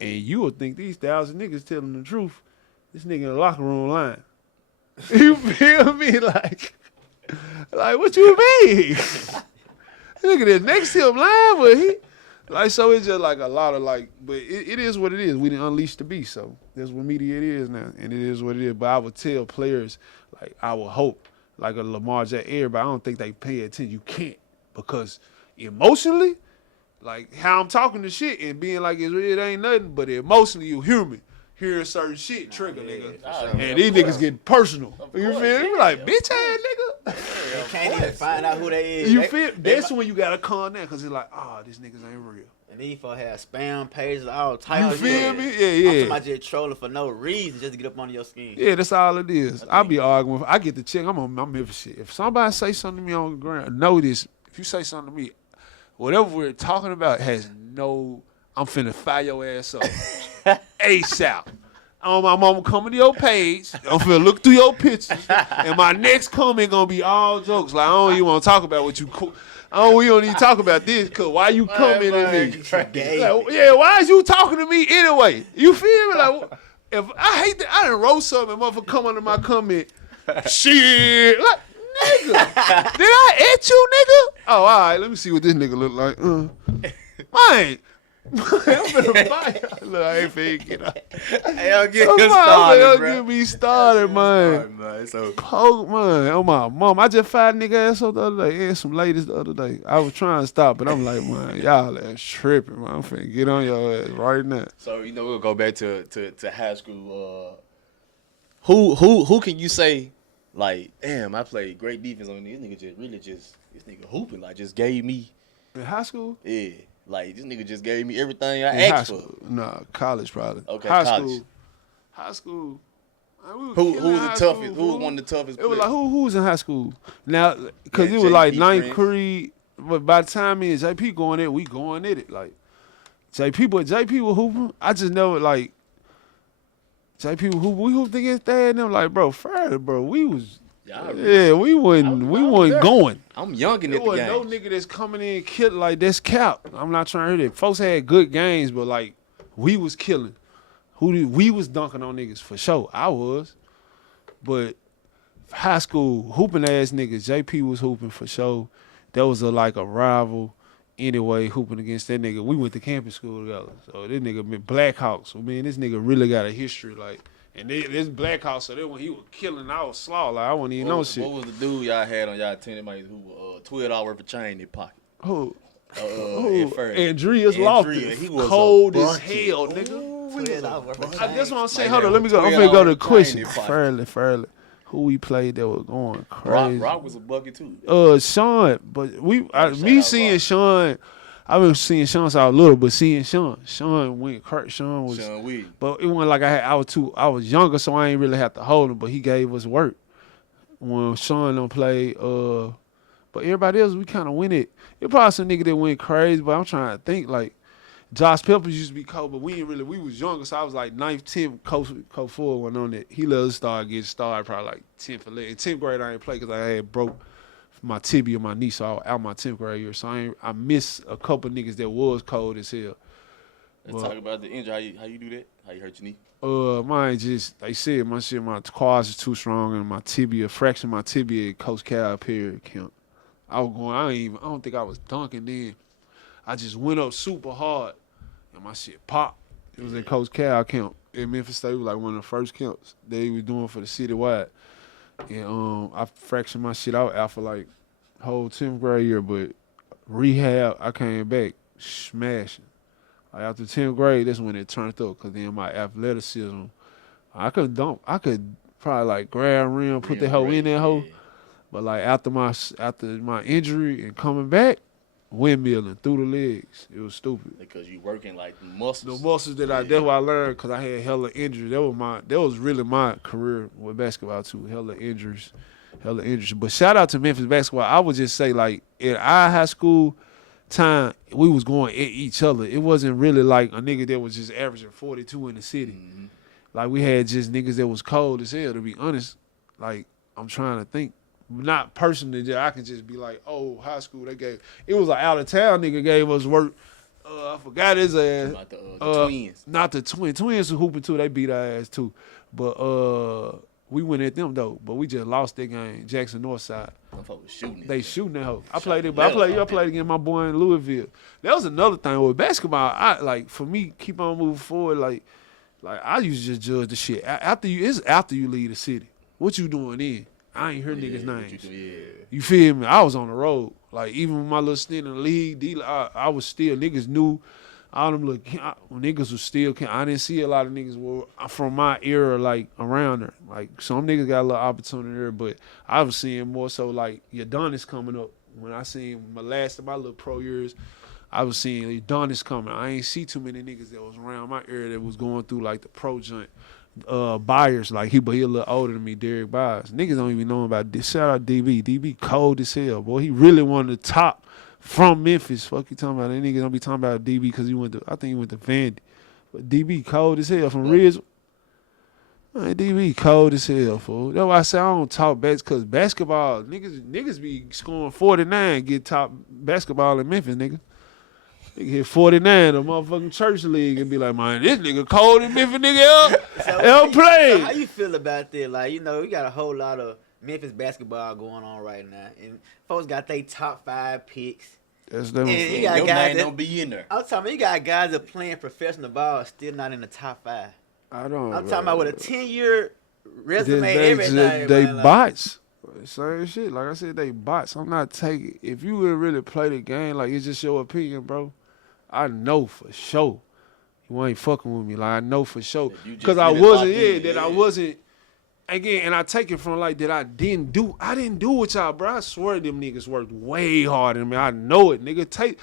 And you would think these 1,000 niggas telling the truth. This nigga in the locker room lying. You feel me? Like what you mean? Look at this next to him lying, but he like so it's just like a lot of like, but it is what it is. We didn't unleash the beast, so that's what media it is now, and it is what it is. But I would tell players, like I would hope, like a Lamar Jackson, everybody, I don't think they pay attention. You can't because emotionally, like how I'm talking to shit and being like it ain't nothing, but emotionally you human. Hearing certain shit trigger, nigga. Sure. And these niggas getting personal. You course, feel me? yeah. Like, bitch ass nigga. They can't even find out who they is. You feel? That's when you gotta calm down, cause it's like, these niggas ain't real. And these folks have spam pages, all types You of feel shit. me? I'm Yeah. talking about just trolling for no reason, just to get up under your skin. Yeah, that's all it is. I be arguing. I get the check. I'm here for shit. If somebody say something to me on the ground, know this. If you say something to me, whatever we're talking about has no. I'm finna fire your ass up ASAP. My mama coming to your page. I'm finna look through your pictures, and my next comment gonna be all jokes. Like I don't even want to talk about what you. We don't even talk about this. Cause why you coming at me? Like, yeah, why is you talking to me anyway? You feel me? Like if I hate that, I done wrote something, and motherfucker come under my comment. Shit, like nigga, did I at you, nigga? Oh, all right. Let me see what this nigga look like. Man. I'm finna fight. Look, I ain't finna get out. Hey, don't get me started, Don't bro. get me started, man. So, Poke, man. Oh, my mom. I just fired nigga ass up the other day. And some ladies the other day. I was trying to stop, but I'm like, man, y'all ass tripping, man. I'm finna get on your ass right now. So, we'll go back to high school. Who can you say, like, damn, I played great defense on this nigga this nigga hooping, like, just gave me. In high school? Yeah. Like, this nigga just gave me everything I In high asked for. school. Nah, college probably. Okay, high college. High school. Man, we was Who killing was the high toughest? school, Who was fool. one of the toughest It was players? like who was in high school now? Because Yeah, it was like JP ninth Prince. grade. But by the time me and JP going in, we going at it like JP. But JP was hooping. I just know it like JP was hooping. We hooped against that and them like bro, Friday, bro. We was we wasn't there. going. I'm young in There the wasn't no game. nigga that's coming in and killing like that's cap. I'm not trying to hear that. Folks had good games, but like we was killing. We was dunking on niggas for sure. I was, but high school hooping ass niggas. JP was hooping for sure. That was like a rival. Anyway, hooping against that nigga. We went to campus school together. So this nigga been Blackhawks. So man, this nigga really got a history like. And this Blackhawks, so then when he was killing, I was slaw. Like I wasn't even know shit. What was the dude y'all had on y'all team who $12 worth of chain in their pocket? Who? Andreas Andreas Lofton. He was cold a as bucket. hell, nigga. That's what I'm saying. Like Hold on, that let me go. I'm $12 finna go to the chain question. in pocket. Fairly. Who we played that was going crazy? Rock was a bucket too. Sean. But me out seeing Rock. Sean. I've been seeing Sean since I was little, but seeing Sean went crazy. Sean was. Sean Weed. But it wasn't like I was younger, so I ain't really have to hold him. But he gave us work when Sean don't play. But everybody else, we kind of win it. It probably some nigga that went crazy, but I'm trying to think like Josh Peppers used to be cold, but we ain't really. We was younger, so I was like 9th, 10th, Coach Ford went on that. He let us getting started probably like 10th or 11th. In 10th grade, I ain't play because I had broke my tibia, my knee, so I was out my 10th grade year. So I missed a couple niggas that was cold as hell. Let's talk about the injury. How you do that? How you hurt your knee? Mine just, they said my quads is too strong and my tibia, fractured my tibia at Coach Cal period camp. I don't think I was dunking then. I just went up super hard and my shit popped. It was at Coach Cal camp in Memphis State. It was like one of the first camps they was doing for the citywide. And I fractured my shit out for like whole 10th grade year, but rehab, I came back smashing. Like after 10th grade, that's when it turned up, because then my athleticism, I could dunk. I could probably like grab rim, put the hoe in that hoe. Yeah. But like after my injury and coming back, windmilling through the legs. It was stupid. Because you working like muscles. The muscles that's what I learned, because I had hella injuries. That was really my career with basketball too. Hella injuries. But shout out to Memphis basketball. I would just say like in our high school time, we was going at each other. It wasn't really like a nigga that was just averaging 42 in the city. Mm-hmm. Like we had just niggas that was cold as hell, to be honest. Like I'm trying to think. Not personally, I can just be like, oh, high school, they gave. It was an out of town nigga gave us work I forgot his ass. About the twins. Not the twins. Twins were hooping too. They beat our ass too. But we went at them though. But we just lost that game. Jackson Northside. Them folks shooting. They shooting that hoe. I Shot played the it, but I letter played against my boy in Louisville. That was another thing with basketball. I like for me, keep on moving forward. Like I used to just judge the shit after you leave the city. What you doing then? I ain't heard niggas' names. You feel me? I was on the road. Like even with my little stint in the league, I was still niggas knew. All them little niggas was still. I didn't see a lot of niggas were from my era, like around there. Like some niggas got a little opportunity there, but I was seeing more so like Udonis coming up. When I seen my last of my little pro years, I was seeing Udonis coming. I ain't see too many niggas that was around my era that was going through like the pro joint. Byers, like he a little older than me, Derek Byers. Niggas don't even know about this. Shout out DB. DB cold as hell, boy. He really one of the top from Memphis. Fuck you talking about? That nigga don't be talking about DB because I think he went to Vandy. But DB cold as hell from Ridge. Man, DB cold as hell, fool. That's why I say I don't talk because basketball, niggas be scoring 49, get top basketball in Memphis, nigga. Nigga hit 49 a motherfucking church league and be like, man, this nigga cold in Memphis, nigga. Help play. So how you feel about that? Like, you know, we got a whole lot of Memphis basketball going on right now. And folks got their top 5 picks. That's them. And you got guys don't be in there. I'm talking about you got guys that playing professional ball still not in the top 5. I don't. I'm talking about with a 10-year resume, everything. They man, bots. Same shit. Like I said, they bots. I'm not taking. If you would really play the game, like it's just your opinion, bro. I know for sure you ain't fucking with me. Like I know for sure because I wasn't. I wasn't. Again, and I take it from like that. I didn't do what y'all, bro. I swear them niggas worked way harder than me. I know it, nigga. Take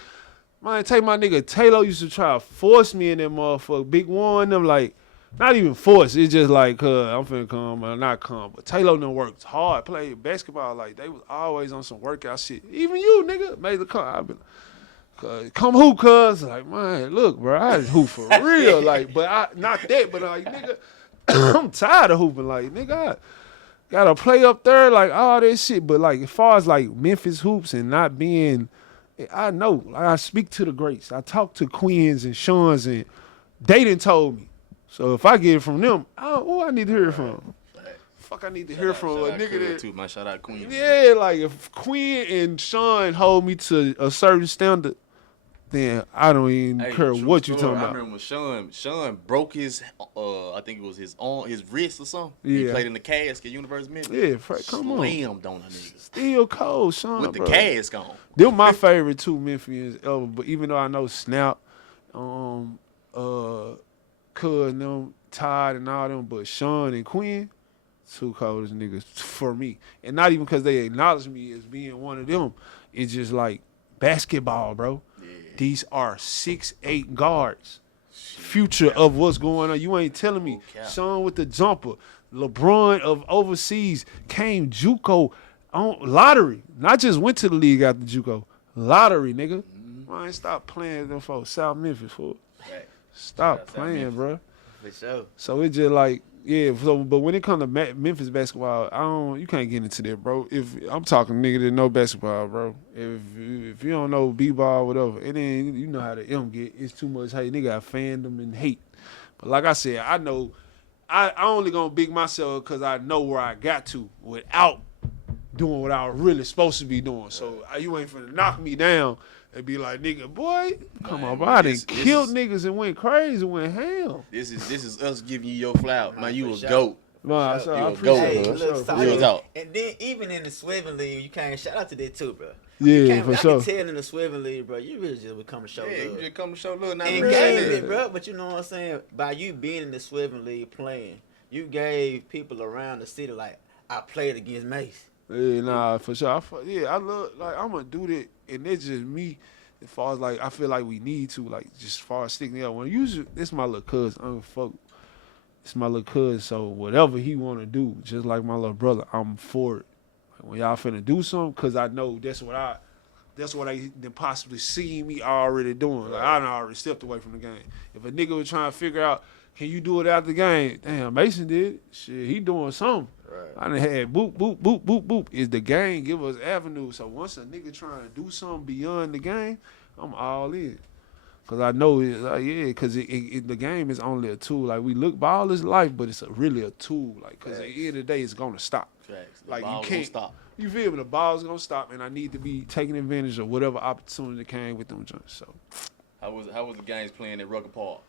my nigga Taylor used to try to force me in that motherfucker. Big one, them like. Not even force. It's just like, I'm finna come, not come. But Taylor done worked hard, played basketball. Like, they was always on some workout shit. Even you, nigga, made the come. I been, come hoop, cuz. Like, man, look, bro, I just hoop for real. Like, but not that, but like, nigga, I'm tired of hooping. Like, nigga, I gotta play up there, like, all that shit. But, like, as far as, like, Memphis hoops and not being, I know. Like, I speak to the greats. I talk to Queens and Sean's, and they done told me. So if I get it from them, I need to hear it from. Fuck, I need to hear from a nigga that. Too. My shout out Queen. Yeah, like if Queen and Sean hold me to a certain standard, then I don't even care what you talking about. I remember when Sean broke his, I think it was his wrist or something. Yeah. He played in the cask at University of Memphis. Yeah, come on. Slammed on a nigga. Still cold, Sean. With the bro. cask on. They're my favorite two Memphians ever. But even though I know Snap, Cuz them, Todd and all them, but Sean and Quinn, two coldest niggas for me. And not even because they acknowledge me as being one of them. It's just like basketball, bro. Yeah. These are 6'8" guards. Future of what's going on. You ain't telling me. Sean with the jumper. LeBron of overseas came JUCO on lottery. Not just went to the league after JUCO. Lottery, nigga. Man, stop playing them folks. South Memphis, fool. Right. Stop playing, bro. For sure. So it's just like, yeah. So, but when it comes to Memphis basketball, you can't get into that, bro. If I'm talking nigga that know basketball, bro. If you don't know b-ball, whatever, and then you know how the M get. It's too much hate. Nigga got fandom and hate. But like I said, I know. I only gonna big myself because I know where I got to without doing what I was really supposed to be doing. So you ain't finna knock me down. They be like, nigga, boy, come on, bro. I done killed niggas and went crazy, went ham. This is us giving you your flower. Man, you a goat. Man, you I a goat, bro. And then even in the Swimming League, you can't shout out to that too, bro. Yeah, for sure. I can tell in the Swimming League, bro, you really just become a show love. You just come to show love. And gave it, bro. But you know what I'm saying? By you being in the Swimming League playing, you gave people around the city like, I played against Mace. Yeah, nah, for sure. I love, like, I'm gonna do that, and it's just me. As far as like, I feel like we need to, like, just as far as sticking out. When usually, this my little cousin. It's my little cousin. So whatever he wanna do, just like my little brother, I'm for it. Like, when y'all finna do something, cause I know that's what I then possibly see me already doing. Like, I done already stepped away from the game. If a nigga was trying to figure out, can you do it after the game? Damn, Mason did. Shit, he doing something. Right. I done had boop, boop, boop, boop, boop. Is the game give us avenue. So once a nigga trying to do something beyond the game, I'm all in. Cause I know it, like, yeah, cause the game is only a tool. Like we look, ball is life, but it's really a tool. Like, cause at the end of the day, it's gonna stop. Facts. The Like you ball won't can't stop. You feel me? The ball's gonna stop, and I need to be taking advantage of whatever opportunity that came with them joints. So How was the games playing at Rucker Park?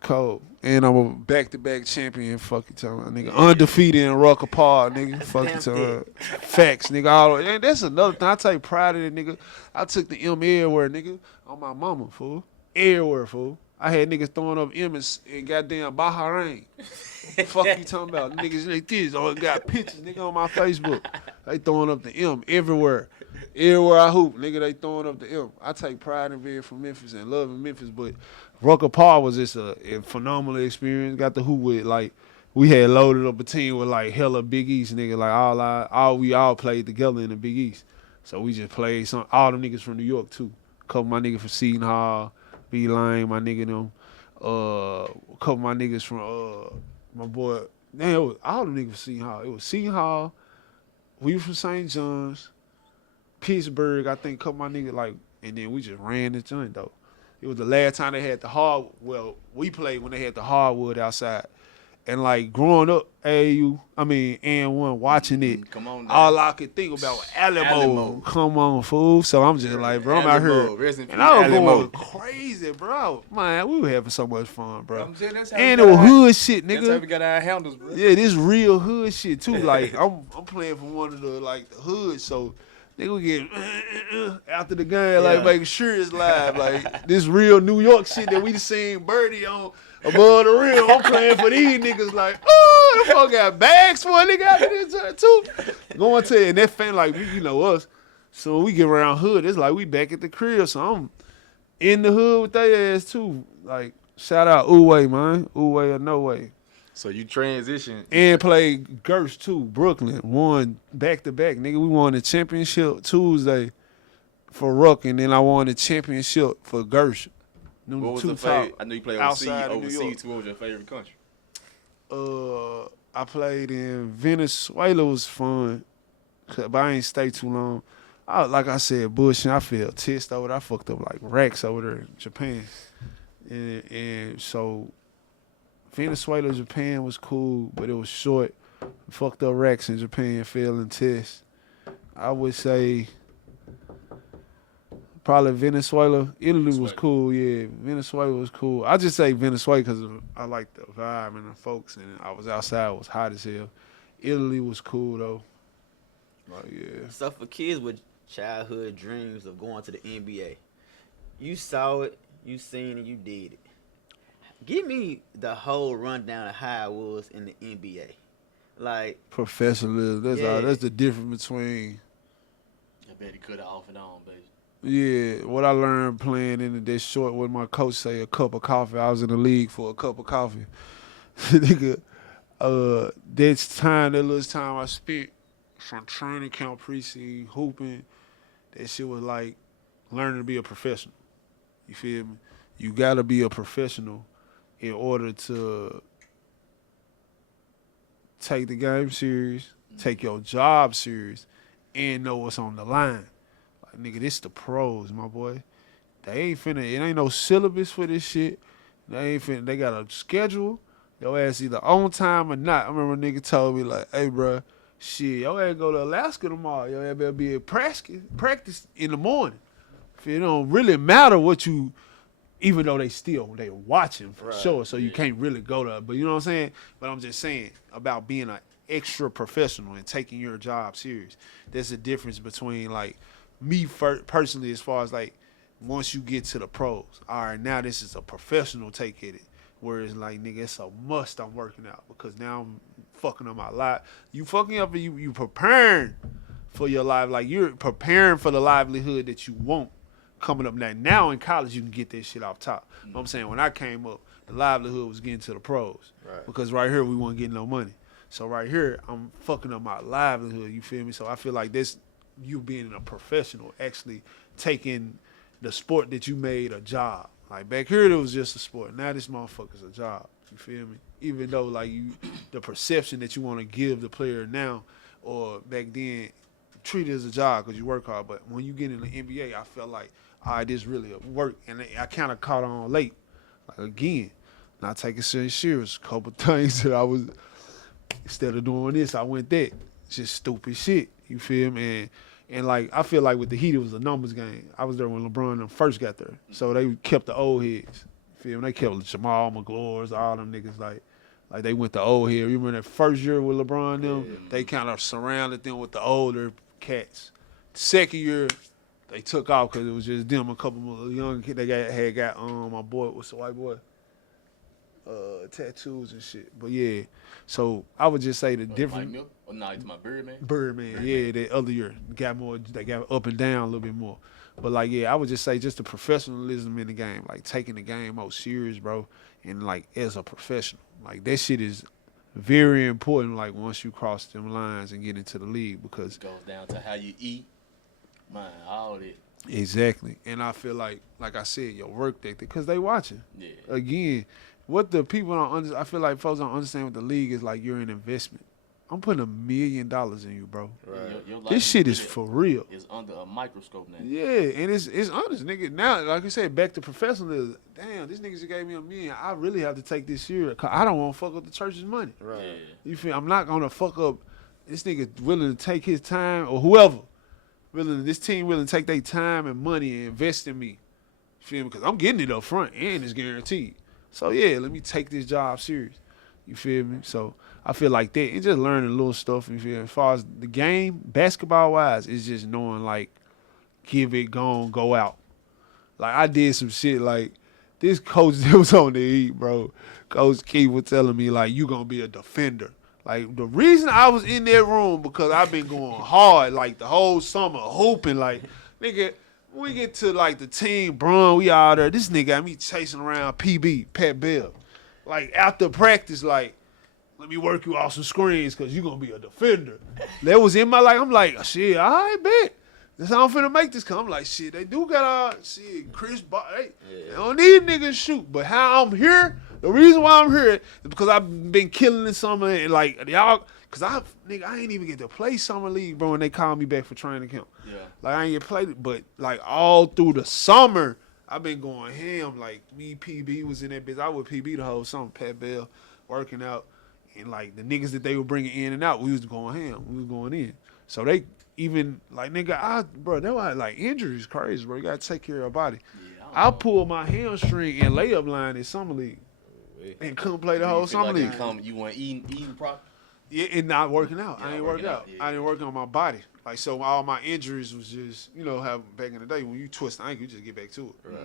cold, and I'm a back-to-back champion. Fuck you, talking about, nigga, undefeated in Rucker Park, nigga. Fuck you, damn talking about. Facts, nigga. And that's another thing. I take pride in it, nigga. I took the M everywhere, nigga, on my mama, fool. Everywhere, fool. I had niggas throwing up M in goddamn Bahrain. Fuck you talking about? Niggas like this. Oh, got pictures, nigga, on my Facebook. They throwing up the M everywhere. Everywhere I hoop, nigga, they throwing up the M. I take pride in being from Memphis and loving Memphis, but Rucker Park was just a phenomenal experience. Got to hoop with, like, we had loaded up a team with, like, hella Big East, nigga. Like, we all played together in the Big East. So we just played all them niggas from New York, too. A couple of my niggas from Seton Hall, B-Line, my nigga them. A couple of my niggas from, my boy, damn, it was all the niggas from Seton Hall. It was Seton Hall, we were from St. John's, Pittsburgh, I think a couple of my niggas, like, and then we just ran the joint, though. It was the last time they had we played when they had the hardwood outside. And, like, growing up, and one watching it, Come on now. all I could think about was Alamo. Alamo. Come on, fool. So I'm just like, bro, I'm out Alamo. here. Rest in And peace, I was Alamo. going crazy, bro. Man, we were having so much fun, bro. I'm saying that's how And we it was got our- hood shit, That's how we nigga. got our handles, bro. Yeah, this real hood shit, too. Like, I'm playing for one of the, like, the hood, so nigga, we get after the game, like, making sure it's live. Like, this real New York shit that we seen Birdie on above the rim. I'm playing for these niggas, like, oh, the fuck got bags for a nigga out of this joint, too. Going to it, and that fan, like, you know us. So when we get around hood, it's like we back at the crib, so I'm in the hood with their ass, too. Like, shout out Uwe, man. Uwe or no way. So you transition. And played Gersh too, Brooklyn. Won back-to-back. Nigga, we won the championship Tuesday for Ruck, and then I won the championship for Gersh. Them What was two the favorite? top I know you played outside of New overseas York. too. What was your favorite country? I played in Venezuela. Was fun, but I ain't stay too long. Like I said, bullshit. I felt tissed over there. I fucked up like racks over there in Japan. And so Venezuela, Japan was cool, but it was short. Fucked up racks in Japan, failing tests. I would say probably Venezuela. Italy was Venezuela. cool, yeah. Venezuela was cool. I just say Venezuela because I like the vibe and the folks, and I was outside. It was hot as hell. Italy was cool, though. Like, yeah. So for kids with childhood dreams of going to the NBA, you saw it, you seen it, you did it. Give me the whole rundown of how it was in the NBA. Like, Professionalism. That's Yeah. all. That's the difference between, I bet he could have off and on, baby. yeah, what I learned playing in this short, what my coach say, a cup of coffee. I was in the league for a cup of coffee. Nigga, that little time I spent from training camp, preseason, hooping, that shit was like learning to be a professional. You feel me? You gotta be a professional in order to take the game serious, take your job serious, and know what's on the line. Like, nigga, this the pros, my boy. They ain't finna, it ain't no syllabus for this shit. They got a schedule. Your ass either on time or not. I remember a nigga told me, like, hey, bro, shit, your ass go to Alaska tomorrow. Your ass better be at practice in the morning. It don't really matter what you, even though they watching for Right, sure, so you can't really go to, but you know what I'm saying? But I'm just saying about being an extra professional and taking your job serious. There's a difference between, like, me personally, as far as, like, once you get to the pros, all right, now this is a professional take at it. Whereas, like, nigga, it's a must I'm working out because now I'm fucking up my life. You fucking up and you preparing for your life. Like, you're preparing for the livelihood that you want coming up now. Now in college, you can get that shit off top. But I'm saying when I came up, the livelihood was getting to the pros. Right. Because right here, we weren't getting no money. So right here, I'm fucking up my livelihood, you feel me? So I feel like this, you being a professional, actually taking the sport that you made a job. Like, back here, it was just a sport. Now this motherfucker's a job. You feel me? Even though, like, the perception that you want to give the player now, or back then, treat it as a job because you work hard. But when you get in the NBA, I felt like, all right, this really work. And I kind of caught on late. Like, again, not taking serious. A couple things that I was, instead of doing this, I went that. Just stupid shit. You feel me? And like, I feel like with the Heat, it was a numbers game. I was there when LeBron and them first got there. So they kept the old heads. You feel me? They kept Jamal McGlures, all them niggas like they went the old head. You remember that first year with LeBron and them? They kind of surrounded them with the older cats. Second year, they took off because it was just them, a couple of young kids. They had got my boy, what's the white boy? Tattoos and shit. But yeah, so I would just say the different. Mike Miller? Oh, no, it's my Birdman. Birdman, yeah, that other year got more. They got up and down a little bit more. But like, yeah, I would just say just the professionalism in the game, like taking the game more serious, bro, and like as a professional, like that shit is very important. Like once you cross them lines and get into the league, because It goes down to how you eat, man, all that. exactly. And I feel like I said, your work ethic, because they watching. Yeah. Again, what the people don't understand, I feel like folks don't understand what the league is like. You're an investment. I'm putting $1 million in you, bro. Right. Your life This shit is really for real. Is under a microscope now. Yeah, and it's honest, nigga. Now, like I said, back to professionalism. Damn, this nigga just gave me $1 million. I really have to take this serious, cause I don't want to fuck up the church's money. Right. Yeah. You feel? I'm not gonna fuck up. This nigga willing to take his time, or whoever, this team willing to take their time and money and invest in me. You feel me? Cause I'm getting it up front and it's guaranteed. So yeah, let me take this job serious. You feel me? So I feel like that, and just learning little stuff. You feel me? As far as the game, basketball wise, it's just knowing like, give it, go out. Like I did some shit like this coach that was on the Heat, bro. Coach Keith was telling me like, you gonna be a defender. Like the reason I was in that room because I've been going hard like the whole summer hooping. Like nigga, when we get to like the team, Bron, we out there. This nigga got me chasing around PB, Pat Bell. Like after practice, like, let me work you off some screens because you going to be a defender. That was in my life. I'm like, shit, all right, bet. That's how I'm finna make this come. I'm like, shit, they do got shit, Chris, they don't need niggas to shoot. But how I'm here, the reason why I'm here is because I've been killing this summer and like, y'all, because I ain't even get to play summer league, bro, and they called me back for training camp. Yeah. Like, I ain't get played it, but like all through the summer, I've been going ham. Like, me, PB was in that bitch. I was PB the whole summer, Pat Bell, working out. And, like, the niggas that they were bringing in and out, we was going ham. We was going in. So they even, like, nigga, bro, that was, like, injuries crazy, bro. You got to take care of your body. Yeah, I pulled my hamstring in layup line in summer league and couldn't play the whole You feel summer like league. you weren't eating proper? Yeah, and not working out. Yeah, I ain't working working out. out, yeah. I ain't working on my body. Like, so all my injuries was just, how back in the day, when you twist the ankle, you just get back to it. Right.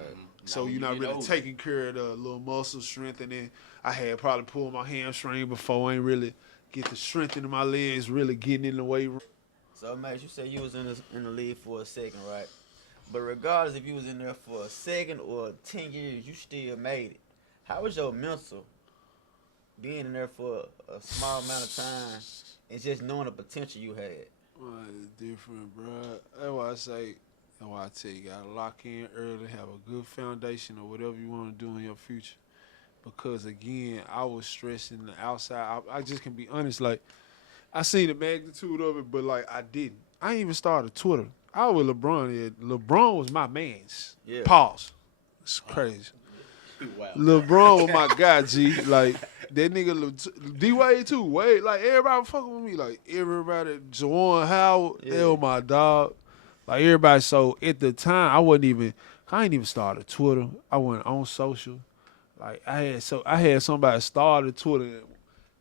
So you're not really taking care of the little muscle strengthening. I had probably pulled my hamstring before. I ain't really get the strengthening my legs, really getting in the weight room. So, Max, you said you was in the league for a second, right? But regardless if you was in there for a second or 10 years, you still made it. How was your mental being in there for a small amount of time and just knowing the potential you had? Well, it's different, bro. That's why I say, that's why I tell you, gotta lock in early, have a good foundation or whatever you want to do in your future. Because again, I was stressing the outside. I just can be honest, like, I seen the magnitude of it, but like I didn't. I ain't even started Twitter. I was with LeBron. Yeah. LeBron was my man's. Yeah. Pause. It's crazy. Wow. LeBron was my guy, G. Like, that nigga, D-Wade too. Wade, like, everybody fucking with me. Like, everybody, Juwan Howard, they were my dog. Like, everybody. So, at the time, I ain't even started Twitter. I wasn't on social. Like, I had somebody started Twitter.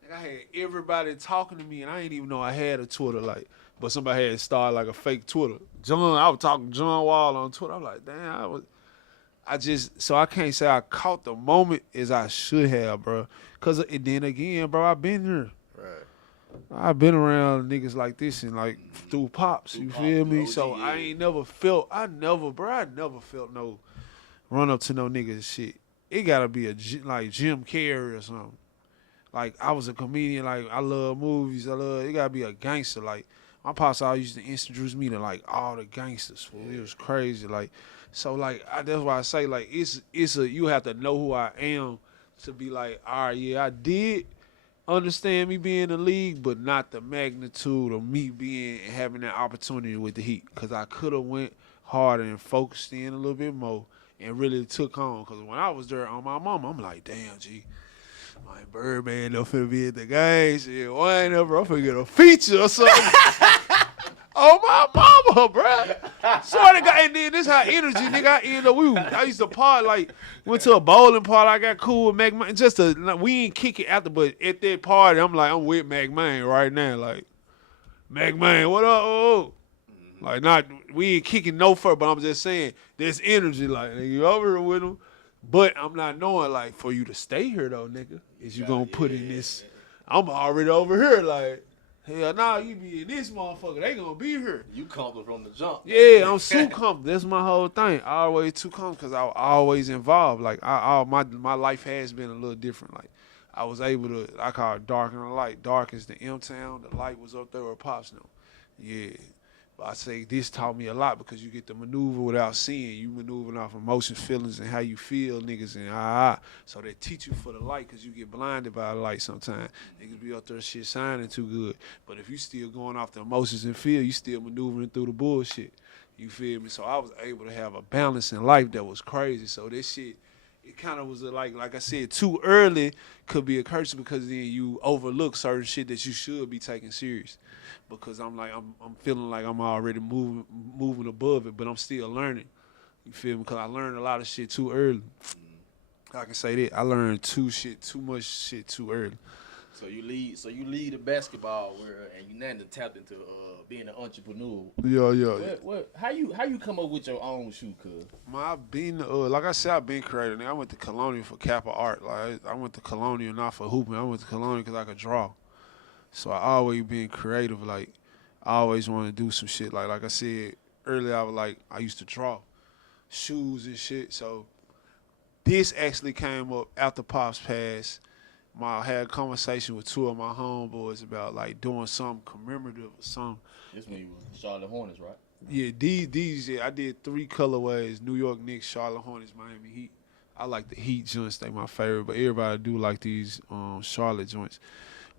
And I had everybody talking to me, and I didn't even know I had a Twitter. Like, but somebody had started, like, a fake Twitter. I was talking to John Wall on Twitter. I'm like, damn, so I can't say I caught the moment as I should have, bro. Because then again, bro, I've been here. Right. I've been around niggas like this and like through Pops, you feel me? OG, So yeah. I never felt no run up to no niggas shit. It gotta be like Jim Carrey or something. Like, I was a comedian, like, I love movies, it gotta be a gangster. Like, my pops always used to introduce me to like all the gangsters. Fool. It was crazy. Like, so like that's why I say like you have to know who I am to be like, all right, yeah, I did understand me being in the league, but not the magnitude of me having that opportunity with the Heat. Cause I could have went harder and focused in a little bit more and really took on. Because when I was there on my mama, I'm like, damn, G, my Birdman don't finna be at the game. Shit, why ain't ever? I'm finna get a feature or something. Oh my mama, bruh. Swear to God, and then this how energy, nigga. I ended up. I used to part like went to a bowling party. I got cool with Mac Man. We ain't kick it after, but at that party, I'm with Mac Man right now. Like Mac Man, what up? Oh, like not we ain't kicking no further, but I'm just saying there's energy. Like nigga, you over here with him, but I'm not knowing like for you to stay here though, nigga. Is you gonna put in this? I'm already over here, like. Hell nah, you be in this motherfucker. They gonna be here. You comfortable from the jump. Yeah, I'm too comfortable. That's my whole thing. Always too comfortable because I was always involved. Like my life has been a little different. Like I was able to, I call it dark and the light. Dark is the M-Town. The light was up there where Pops know. Yeah. But I say this taught me a lot because you get to maneuver without seeing. You maneuvering off emotions, feelings, and how you feel, niggas, and So they teach you for the light because you get blinded by the light sometimes. Niggas be up there shit shining too good. But if you still going off the emotions and feel, you still maneuvering through the bullshit. You feel me? So I was able to have a balance in life that was crazy. So this shit, it kind of was like I said, too early could be a curse because then you overlook certain shit that you should be taking serious. Because I'm feeling like I'm already moving above it, but I'm still learning. You feel me? Because I learned a lot of shit too early. I can say that I learned too much shit too early. So you lead the basketball world, and you now tapped into being an entrepreneur. Yeah. How you come up with your own shoe, cuz? I've been like I said, I've been creative. I went to Colonial for Kappa Art. Like I went to Colonial not for hooping. I went to Colonial because I could draw. So I always been creative. Like I always wanted to do some shit. Like I said earlier, I used to draw shoes and shit. So this actually came up after Pops passed. I had a conversation with two of my homeboys about like doing something commemorative or something. This when you was Charlotte Hornets, right? Yeah, these I did 3 colorways: New York Knicks, Charlotte Hornets, Miami Heat. I like the Heat joints; they my favorite, but everybody do like these Charlotte joints.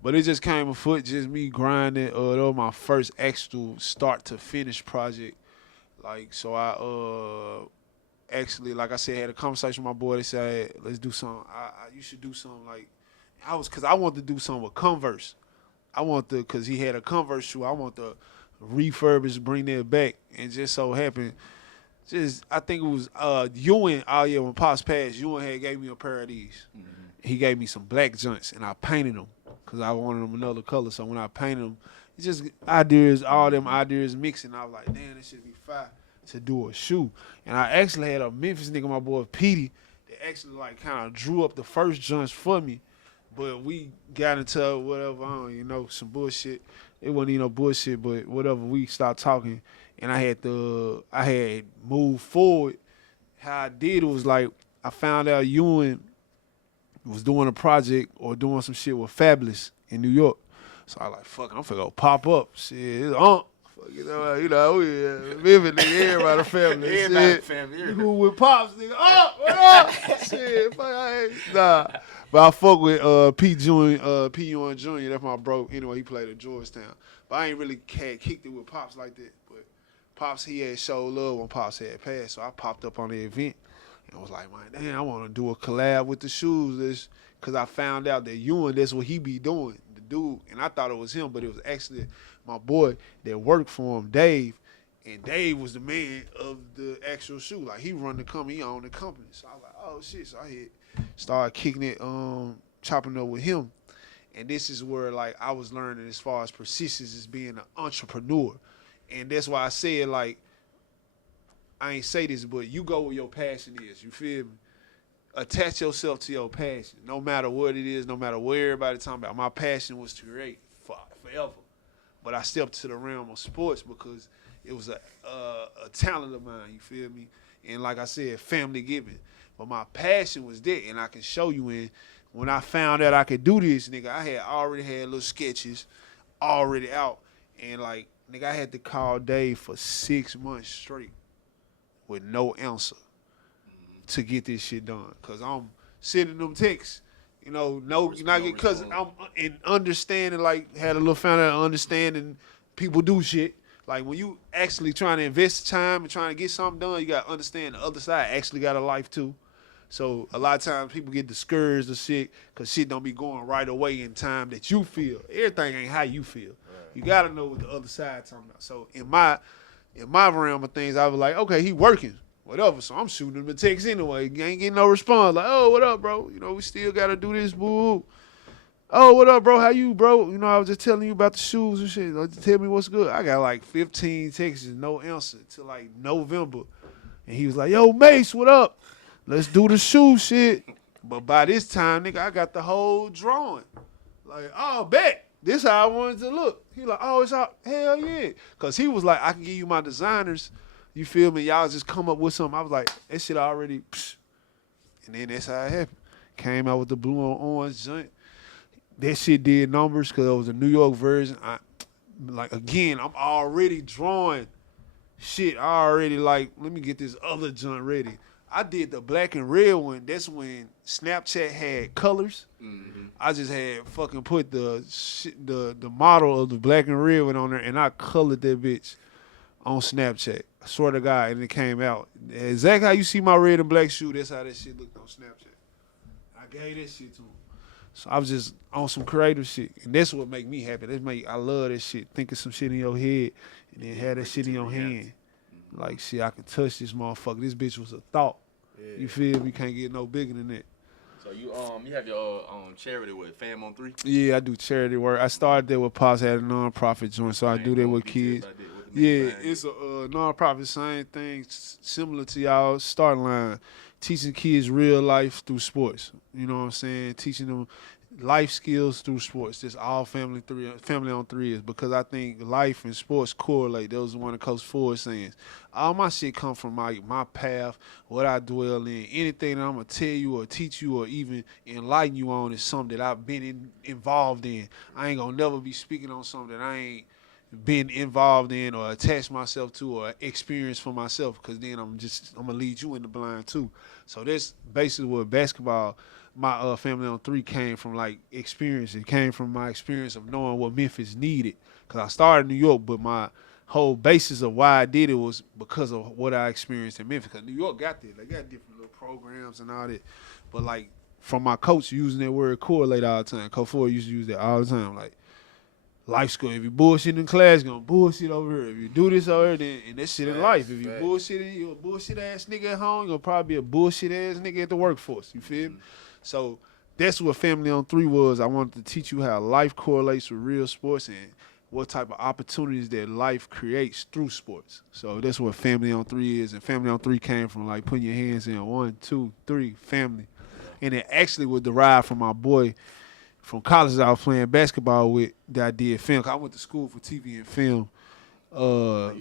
But it just came afoot, just me grinding. That was my first actual start to finish project. Like, so I actually, like I said, had a conversation with my boy. They said, hey, let's do something. You should do something like, cause I wanted to do something with Converse. Cause he had a Converse shoe. I want to refurbish, bring that back. And just so happened, I think it was Ewan, when Pops passed, Ewan had gave me a pair of these. Mm-hmm. He gave me some black joints, and I painted them. Because I wanted them another color. So when I painted them, it's just ideas, all them ideas mixing. I was like, damn, this should be fire to do a shoe. And I actually had a Memphis nigga, my boy Petey, that actually like kind of drew up the first joints for me. But we got into whatever, I don't even know, some bullshit. It wasn't even no bullshit, but whatever, we started talking. And I had moved forward. How I did it was like, I found out Ewan was doing a project or doing some shit with Fabulous in New York. So I like, fuck, I'm finna go pop up. Shit, it's fuck, we living nigga, everybody family. Everybody family. Who with Pops, nigga, what up? Shit, fuck, nah. But I fuck with P. Ewan Jr., that's my bro. Anyway, he played at Georgetown. But I ain't really kicked it with Pops like that. But Pops, he had showed love when Pops had passed, so I popped up on the event. And was like, man, damn, I want to do a collab with the shoes. Because I found out that Ewan, that's what he be doing, the dude. And I thought it was him, but it was actually my boy that worked for him, Dave. And Dave was the man of the actual shoe. Like, he run the company, he owned the company. So I was like, oh, shit. So I started kicking it, chopping up with him. And this is where, like, I was learning as far as persistence as being an entrepreneur. And that's why I said, like, I ain't say this, but you go where your passion is. You feel me? Attach yourself to your passion, no matter what it is, no matter what everybody talking about. My passion was to create forever, but I stepped to the realm of sports because it was a talent of mine. You feel me? And like I said, family giving. But my passion was there, and I can show you in. When I found out I could do this, nigga, I had already had little sketches already out, and like, nigga, I had to call Dave for 6 months straight with no answer to get this shit done. Cause I'm sending them texts, because I'm in understanding, like had a little found out understanding people do shit. Like when you actually trying to invest time and trying to get something done, you gotta understand the other side actually got a life too. So a lot of times people get discouraged or shit because shit don't be going right away in time that you feel. Everything ain't how you feel. You gotta know what the other side talking about. So in my realm of things, I was like, okay, he working, whatever. So I'm shooting him a text anyway. He ain't getting no response. Like, oh, what up, bro? You know, we still gotta do this, boo. Oh, what up, bro? How you, bro? You know, I was just telling you about the shoes and shit. Like, tell me what's good. I got like 15 texts, no answer till like November. And he was like, yo, Mace, what up? Let's do the shoe shit. But by this time, nigga, I got the whole drawing. Like, oh, bet. This how I wanted to look. He like, oh, it's out. Hell yeah. Because he was like, I can give you my designers. You feel me? Y'all just come up with something. I was like, that shit already. Psh. And then that's how it happened. Came out with the blue on orange joint. That shit did numbers because it was a New York version. I'm already drawing shit. I already like, let me get this other joint ready. I did the black and red one. That's when Snapchat had colors. Mm-hmm. I just had fucking put the model of the black and red one on there, and I colored that bitch on Snapchat. I swear to God, and it came out. Exactly how you see my red and black shoe, that's how that shit looked on Snapchat. I gave that shit to him. So I was just on some creative shit, and that's what make me happy. I love that shit. Thinking some shit in your head, and then have that shit in your hand. Like, shit, I can touch this motherfucker. This bitch was a thought. Yeah. You feel me? Can't get no bigger than that. So you have your charity with Fam on 3? Yeah, I do charity work. I started there with Pops, had a non-profit joint, so I do that with kids. Yeah, it's a non-profit, same thing, similar to y'all starting line. Teaching kids real life through sports. You know what I'm saying? Teaching them life skills through sports. Just all family on 3 is because I think life and sports correlate. Those are one of Coach Ford's sayings. All my shit come from my path, what I dwell in. Anything that I'm going to tell you or teach you or even enlighten you on is something that I've been involved in. I ain't going to never be speaking on something that I ain't been involved in or attached myself to or experienced for myself, because then I'm going to lead you in the blind too. So that's basically what basketball, my family on 3 came from, like, experience. It came from my experience of knowing what Memphis needed, because I started in New York, but my whole basis of why I did it was because of what I experienced in Memphis, because New York got that. They got different little programs and all that. But, like, from my coach using that word correlate all the time, Coach Ford used to use that all the time, like, life school. If you bullshit in class, you're going to bullshit over here. If you do this over here, then and that shit in life. If you bullshitting, you're a bullshit ass nigga at home, you're probably a bullshit ass nigga at the workforce. You feel me? So that's what Family on 3 was. I wanted to teach you how life correlates with real sports and what type of opportunities that life creates through sports. So that's what Family on 3 is. And Family on 3 came from, like, putting your hands in 1, 2, 3, family. And it actually was derived from my boy from college that I was playing basketball with that I did film. I went to school for TV and film. You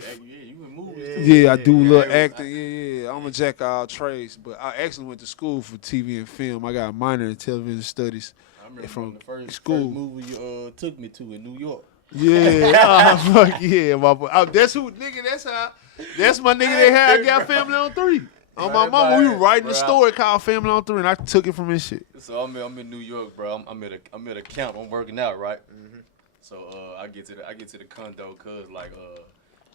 in movies. Yeah, I do little acting. Yeah. I'm a jack of all trades, but I actually went to school for TV and film. I got a minor in television studies. I remember from the first school. Movie you took me to in New York. Yeah, fuck yeah, my boy. That's who, nigga. That's my nigga. That had I got Family on 3. On my mama, we were writing a story called Family on 3, and I took it from his shit. So I'm in New York, bro. I'm at a camp. I'm working out, right? Mm-hmm. So I get to the condo, cuz like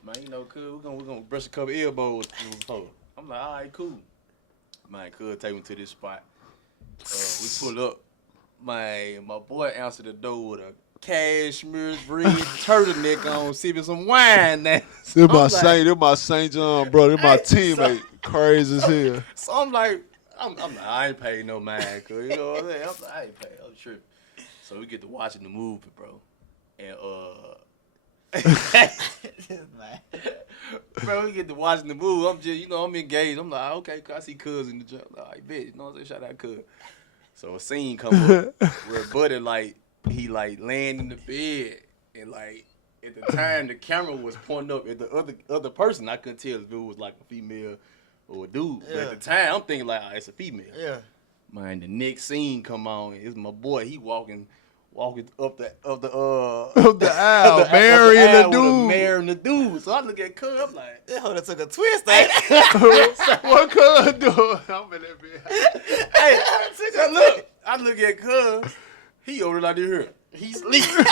man, you know, cuz we're gonna brush a couple elbows before. I'm like, all right, cool. Man, cuz take me to this spot. We pull up. My boy answered the door with a cashmere green turtleneck on, sipping some wine. Now, They're my St. John, bro. They're my teammate. Crazy as hell. So I'm like, I ain't paying no mind, cuz, you know what I'm saying? I'm like, I ain't paying, I'm tripping. So we get to watching the movie, bro. And bro, we get to watching the movie. I'm just, I'm engaged. I'm like, okay, cuz I see cuz in the jump. Like, bitch, you know what I'm saying? Shout out cuz. So a scene come up where Buddy, like, he like laying in the bed, and like at the time the camera was pointing up at the other person. I couldn't tell if it was like a female or a dude. Yeah. But at the time I'm thinking like, it's a female. Yeah. Man, the next scene come on, it's my boy. He walking up the aisle, marrying the dude. Marrying the dude. So I look at Cuz, I'm like, that took a twist, ain't what Cuz doing? I'm in that bed. Hey, I look at Cuz. He over like this here. He's sleeping.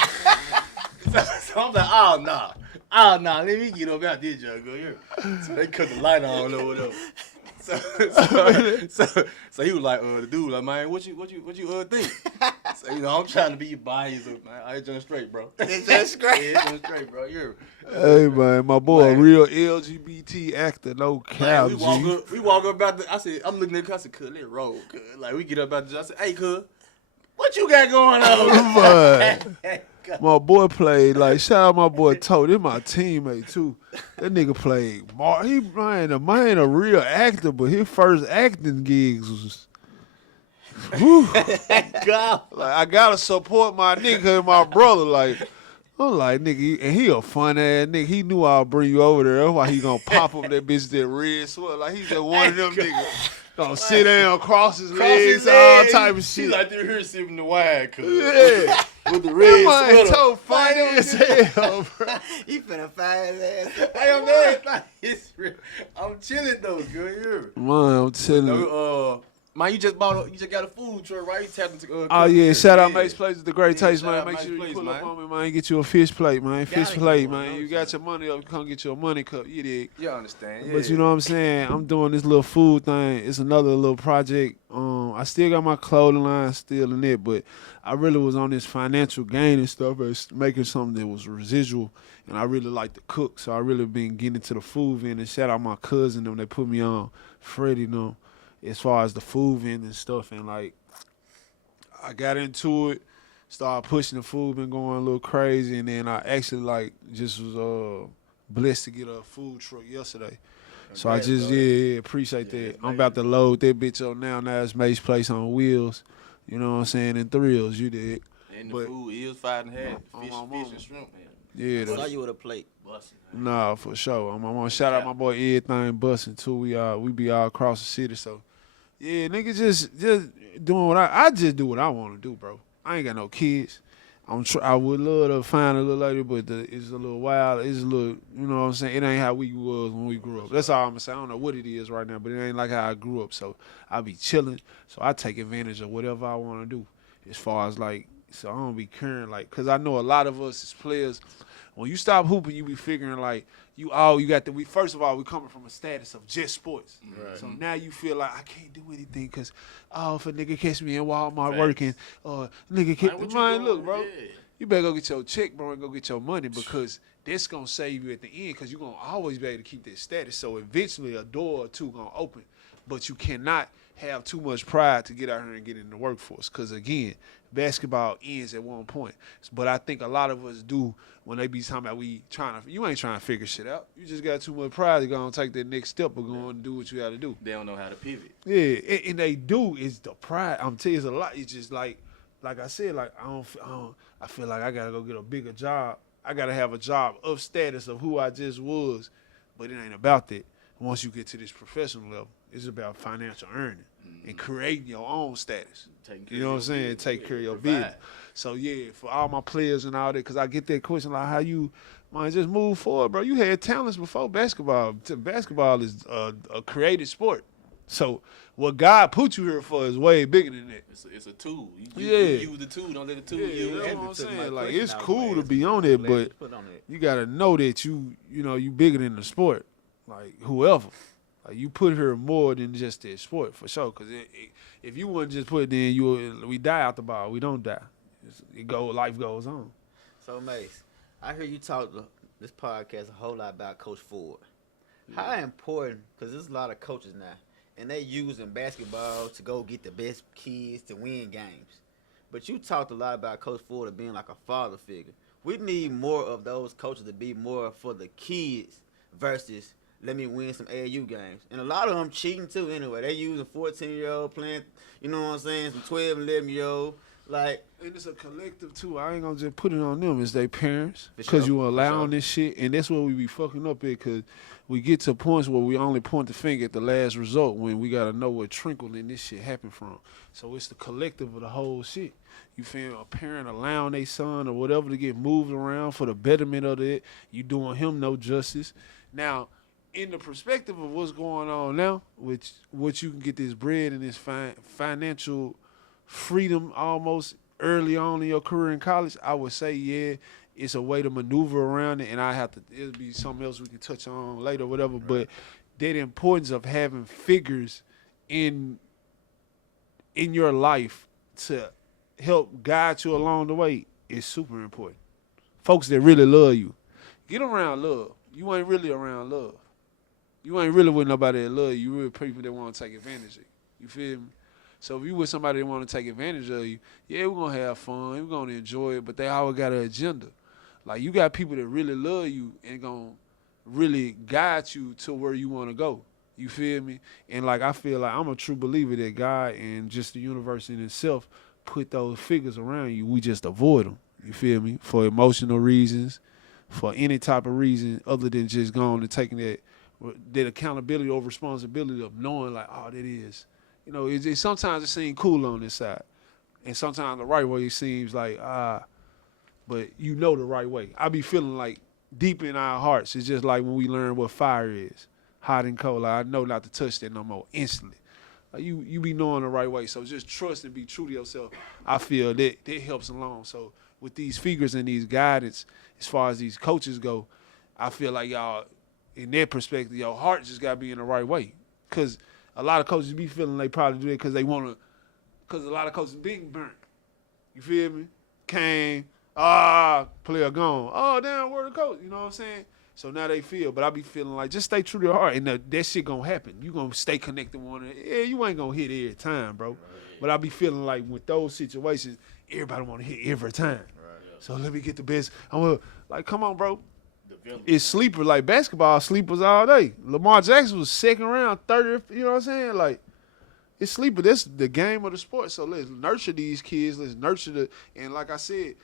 so I'm like, oh, nah. Oh, nah, let me get up out this junk, girl. So they cut the light on or whatever. So he was like, the dude, like, man, what you think? So, you know, I'm trying to be biased, man. I ain't just straight, bro. It's just great. Yeah, it's just straight, bro. You're. Hey man, my boy, a Man. real LGBT actor, no cap, Like, G. we walk up out the, I said, I'm looking at the, I said, cuz, let it roll, cuz. Like, we get up out the, I said, hey, cuz, what you got going on? My boy played, like, shout out my boy Toad. This my teammate, too. That nigga played, man, a real actor, but his first acting gigs was, whew. God. Like, I gotta support my nigga and my brother, like, I'm like, nigga, and he a fun ass nigga. He knew I'll bring you over there. That's why he gonna pop up that bitch that red sweat. Like, he just one of them niggas. Gonna sit down, cross his legs, all type of She shit. like they're here sipping the wine, cuz. Yeah. With the red That man sweater. so funny as hell, bro. He finna find his ass. Hey, I'm mad. Like, it's real. I'm chilling though, girl. Man, I'm telling you. No, man, you just got a food truck, right? You tapped into. Oh yeah, shout out Mace Place with the great Yeah, taste, shout man. out Make Mace sure you Place, pull up man. on me, man. Get you a fish plate, man. Fish Gotta plate, get one, man. no You got your money up, come get your money cup. You dig? You understand? Yeah. But you know what I'm saying? I'm doing this little food thing. It's another little project. I still got my clothing line still in it, but I really was on this financial gain and stuff, as making something that was residual. And I really like to cook, so I really been getting into the food vending. Shout out my cousin them. They put me on, Freddie them, as far as the food vending and stuff. And like, I got into it, started pushing the food, been going a little crazy, and then I actually like just was blessed to get a food truck yesterday. So I just appreciate Yeah, that. it's I'm about to load that bitch up now. Now it's Mace Place on wheels. You know what I'm saying? And thrills, you did. And the but- food is 5 and a half. On Fish, my fish mama. and shrimp, man. Yeah, I saw that's, you with a plate. Busting. nah, for sure. I'm gonna shout out my boy Everything Bustin' too. We be all across the city. So yeah, nigga, just doing what I just do what I want to do, bro. I ain't got no kids. I would love to find a little lady, but it's a little wild. It's a little, you know what I'm saying? It ain't how we was when we grew up. That's all I'm saying. I don't know what it is right now, but it ain't like how I grew up. So I be chilling. So I take advantage of whatever I want to do. As far as like, so I don't be caring like, cause I know a lot of us as players, when you stop hooping, you be figuring like first of all, we coming from a status of just sports. Right. So now you feel like I can't do anything because, if a nigga catch me in Walmart Facts. working, or nigga catch what you man, doing? look, bro, Yeah. you better go get your check, bro, and go get your money because that's gonna save you at the end because you're gonna always be able to keep that status. So eventually a door or two gonna open, but you cannot have too much pride to get out here and get in the workforce because again, basketball ends at one point. But I think a lot of us do when they be talking about you ain't trying to figure shit out. You just got too much pride to go and take that next step or go and do what you got to do. They don't know how to pivot. Yeah, and they do. It's the pride. I'm telling you, it's a lot. It's just like I said, like I feel like I gotta go get a bigger job. I gotta have a job of status of who I just was, but it ain't about that. Once you get to this professional level, it's about financial earning and creating your own status. Taking care You know of what I'm your saying? business. Take care of your Provide. business. So yeah, for all my players and all that, because I get that question like, how you, man, just move forward, bro. You had talents before basketball. Basketball is a creative sport. So what God put you here for is way bigger than that. It's a tool. You Yeah. use the tool. Don't let the tool Yeah, use that's you. what I'm Took my saying. Like question it's out cool of to my be ass. on it, Glad but you put on it. you gotta know that you bigger than the sport. Like whoever. Like you put here more than just that sport for sure. Cause if you wouldn't just put it in, we die out the ball. We don't die. Life goes on. So Mace, I hear you talk this podcast a whole lot about Coach Ford. How important? Because there's a lot of coaches now, and they using basketball to go get the best kids to win games. But you talked a lot about Coach Ford of being like a father figure. We need more of those coaches to be more for the kids versus let me win some AAU games. And a lot of them cheating too anyway. They using 14-year-old playing, you know what I'm saying, some 12 and 11-year-old. Like, And it's a collective too. I ain't gonna just put it on them. It's their parents For because sure, you for allowing sure. this shit, and that's where we be fucking up at. Because we get to points where we only point the finger at the last result when we gotta know what trickle in this shit happened from. So it's the collective of the whole shit. You feel a parent allowing their son or whatever to get moved around for the betterment of it. You doing him no justice. Now, in the perspective of what's going on now, which what you can get this bread and this financial freedom almost early on in your career in college, I would say, yeah, it's a way to maneuver around it, and it'll be something else we can touch on later, whatever. Right. But that importance of having figures in your life to help guide you along the way is super important. Folks that really love you. Get around love. You ain't really around love. You ain't really with nobody that love you. You really people that want to take advantage of you. You feel me? So if you with somebody that want to take advantage of you, yeah, we're going to have fun. We're going to enjoy it, but they always got an agenda. Like, you got people that really love you and going to really guide you to where you want to go. You feel me? And, like, I feel like I'm a true believer that God and just the universe in itself put those figures around you. We just avoid them. You feel me? For emotional reasons, for any type of reason other than just going and taking that accountability or responsibility of knowing, like, oh, that is. You know, sometimes it seems cool on this side. And sometimes the right way it seems like, but you know the right way. I be feeling like deep in our hearts, it's just like when we learn what fire is, hot and cold. Like, I know not to touch that no more instantly. Like, you be knowing the right way. So just trust and be true to yourself. I feel that helps along. So with these figures and these guidance, as far as these coaches go, I feel like y'all, in their perspective, your heart just got to be in the right way. Because a lot of coaches be feeling they probably do it because they want to, because a lot of coaches being burnt. You feel me? Came, player gone. Oh, damn, where the coach? You know what I'm saying? So now they feel, but I be feeling like just stay true to your heart, and that shit gonna happen. You gonna stay connected one. Yeah, you ain't gonna hit every time, bro. Right. But I be feeling like with those situations, everybody want to hit every time. Right. So let me get the best. Like, come on, bro. It's sleeper, like basketball sleepers all day. Lamar Jackson was second round, 30th, you know what I'm saying? Like, it's sleeper. That's the game of the sport. So let's nurture these kids. Let's nurture and like I said,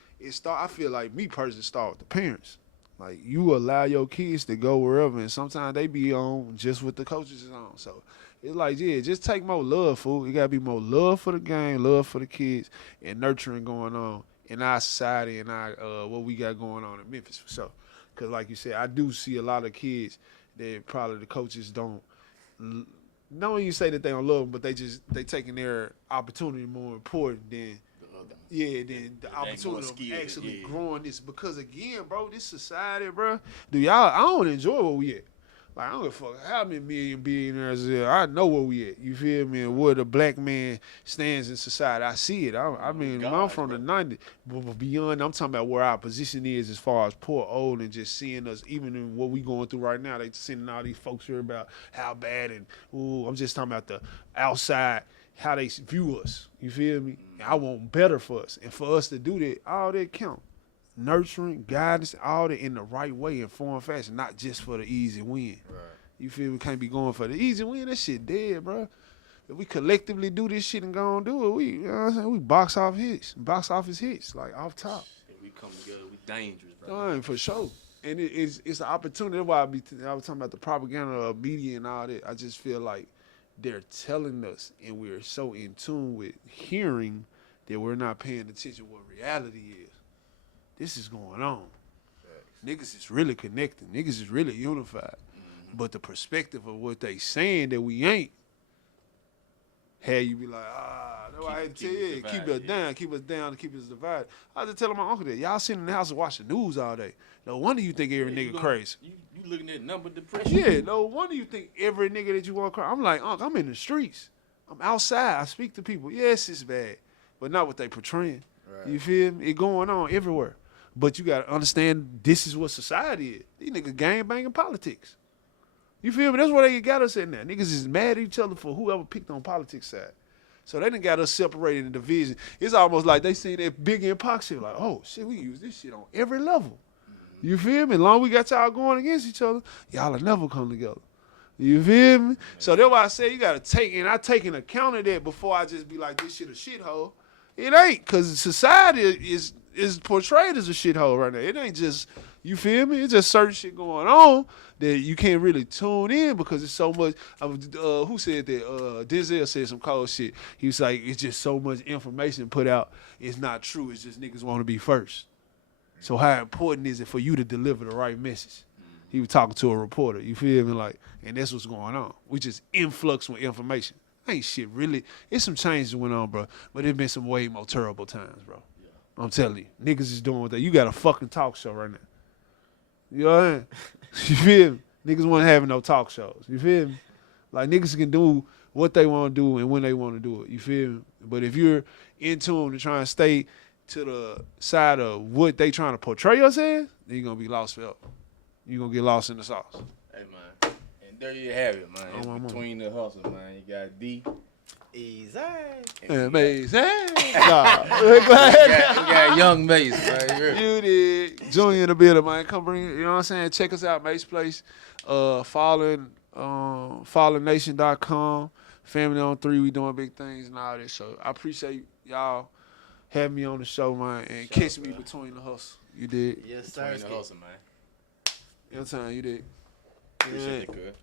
I feel like me personally start with the parents. Like, you allow your kids to go wherever, and sometimes they be on just what the coaches is on. So it's like, yeah, just take more love, fool. You got to be more love for the game, love for the kids, and nurturing going on in our society and our what we got going on in Memphis for sure. Because like you said, I do see a lot of kids that probably the coaches don't, not when you say that they don't love them, but they taking their opportunity more important than the opportunity of actually growing this. Because again, bro, this society, bro, I don't enjoy where we at. Like, I don't give a fuck how many million billionaires there. I know where we at. You feel me? And where the black man stands in society. I see it. I mean, I'm from the 90s. But beyond, I'm talking about where our position is as far as poor, old, and just seeing us, even in what we going through right now. They sending all these folks here about how bad and, I'm just talking about the outside, how they view us. You feel me? I want better for us. And for us to do that, all that count. Nurturing, guidance, all that in the right way, in form, fashion, not just for the easy win. Right. You feel we can't be going for the easy win. That shit dead, bro. If we collectively do this shit and go and do it, you know what I'm saying? We box office hits, like off top. If we come together, we dangerous, bro. No, for sure. And it's an opportunity. That's why I was talking about the propaganda of media and all that. I just feel like they're telling us, and we're so in tune with hearing that we're not paying attention to what reality is. This is going on. Niggas is really connecting. Niggas is really unified. Mm-hmm. But the perspective of what they saying that we ain't, had you be like, that's why I had to tell you, keep us down, keep us divided. I was just telling my uncle that y'all sitting in the house and watch the news all day. No wonder you think every nigga crazy. You looking at number depression. Yeah, no wonder you think every nigga that you want to cry. I'm like, Uncle, I'm in the streets. I'm outside. I speak to people. Yes, it's bad, but not what they portraying. Right. You feel me? It going on everywhere. But you got to understand this is what society is. These niggas gang banging politics. You feel me? That's where they got us in there. Niggas is mad at each other for whoever picked on politics side. So they done got us separated in division. It's almost like they see that big and Pac shit. Like, oh, shit, we use this shit on every level. You feel me? As long as we got y'all going against each other, y'all will never come together. You feel me? So that's why I say you got to take, and I take an account of that before I just be like, this shit a shithole. It ain't, because society is portrayed as a shithole right now. It ain't just, you feel me? It's just certain shit going on that you can't really tune in because it's so much. Who said that? Denzel said some cold shit. He was like, it's just so much information put out. It's not true. It's just niggas want to be first. So how important is it for you to deliver the right message? He was talking to a reporter. You feel me? Like, and that's what's going on. We just influx with information. Ain't shit really. It's some changes went on, bro. But there's been some way more terrible times, bro. I'm telling you, niggas is doing what they. You got a fucking talk show right now. You know what I mean? You feel me? Niggas wasn't having no talk shows. You feel me? Like niggas can do what they want to do and when they want to do it. You feel me? But if you're in tune to try and stay to the side of what they trying to portray us as, then you're gonna be lost forever. You're gonna get lost in the sauce. Hey man, and there you have it, man. Oh, It's my mama. between the hustles, man. You got D. Easy. Amazing. We got young Mace, man. You heard me? You did. Junior in the building, man. Come bring, you know what I'm saying? Check us out, Mace Place. FallenNation.com. Family on 3, we doing big things and all that. So I appreciate y'all having me on the show, man, and catch me between the hustle. You did. Yes, sir. Between the hustle, man. You know what I'm saying? You did. Appreciate it, cuz.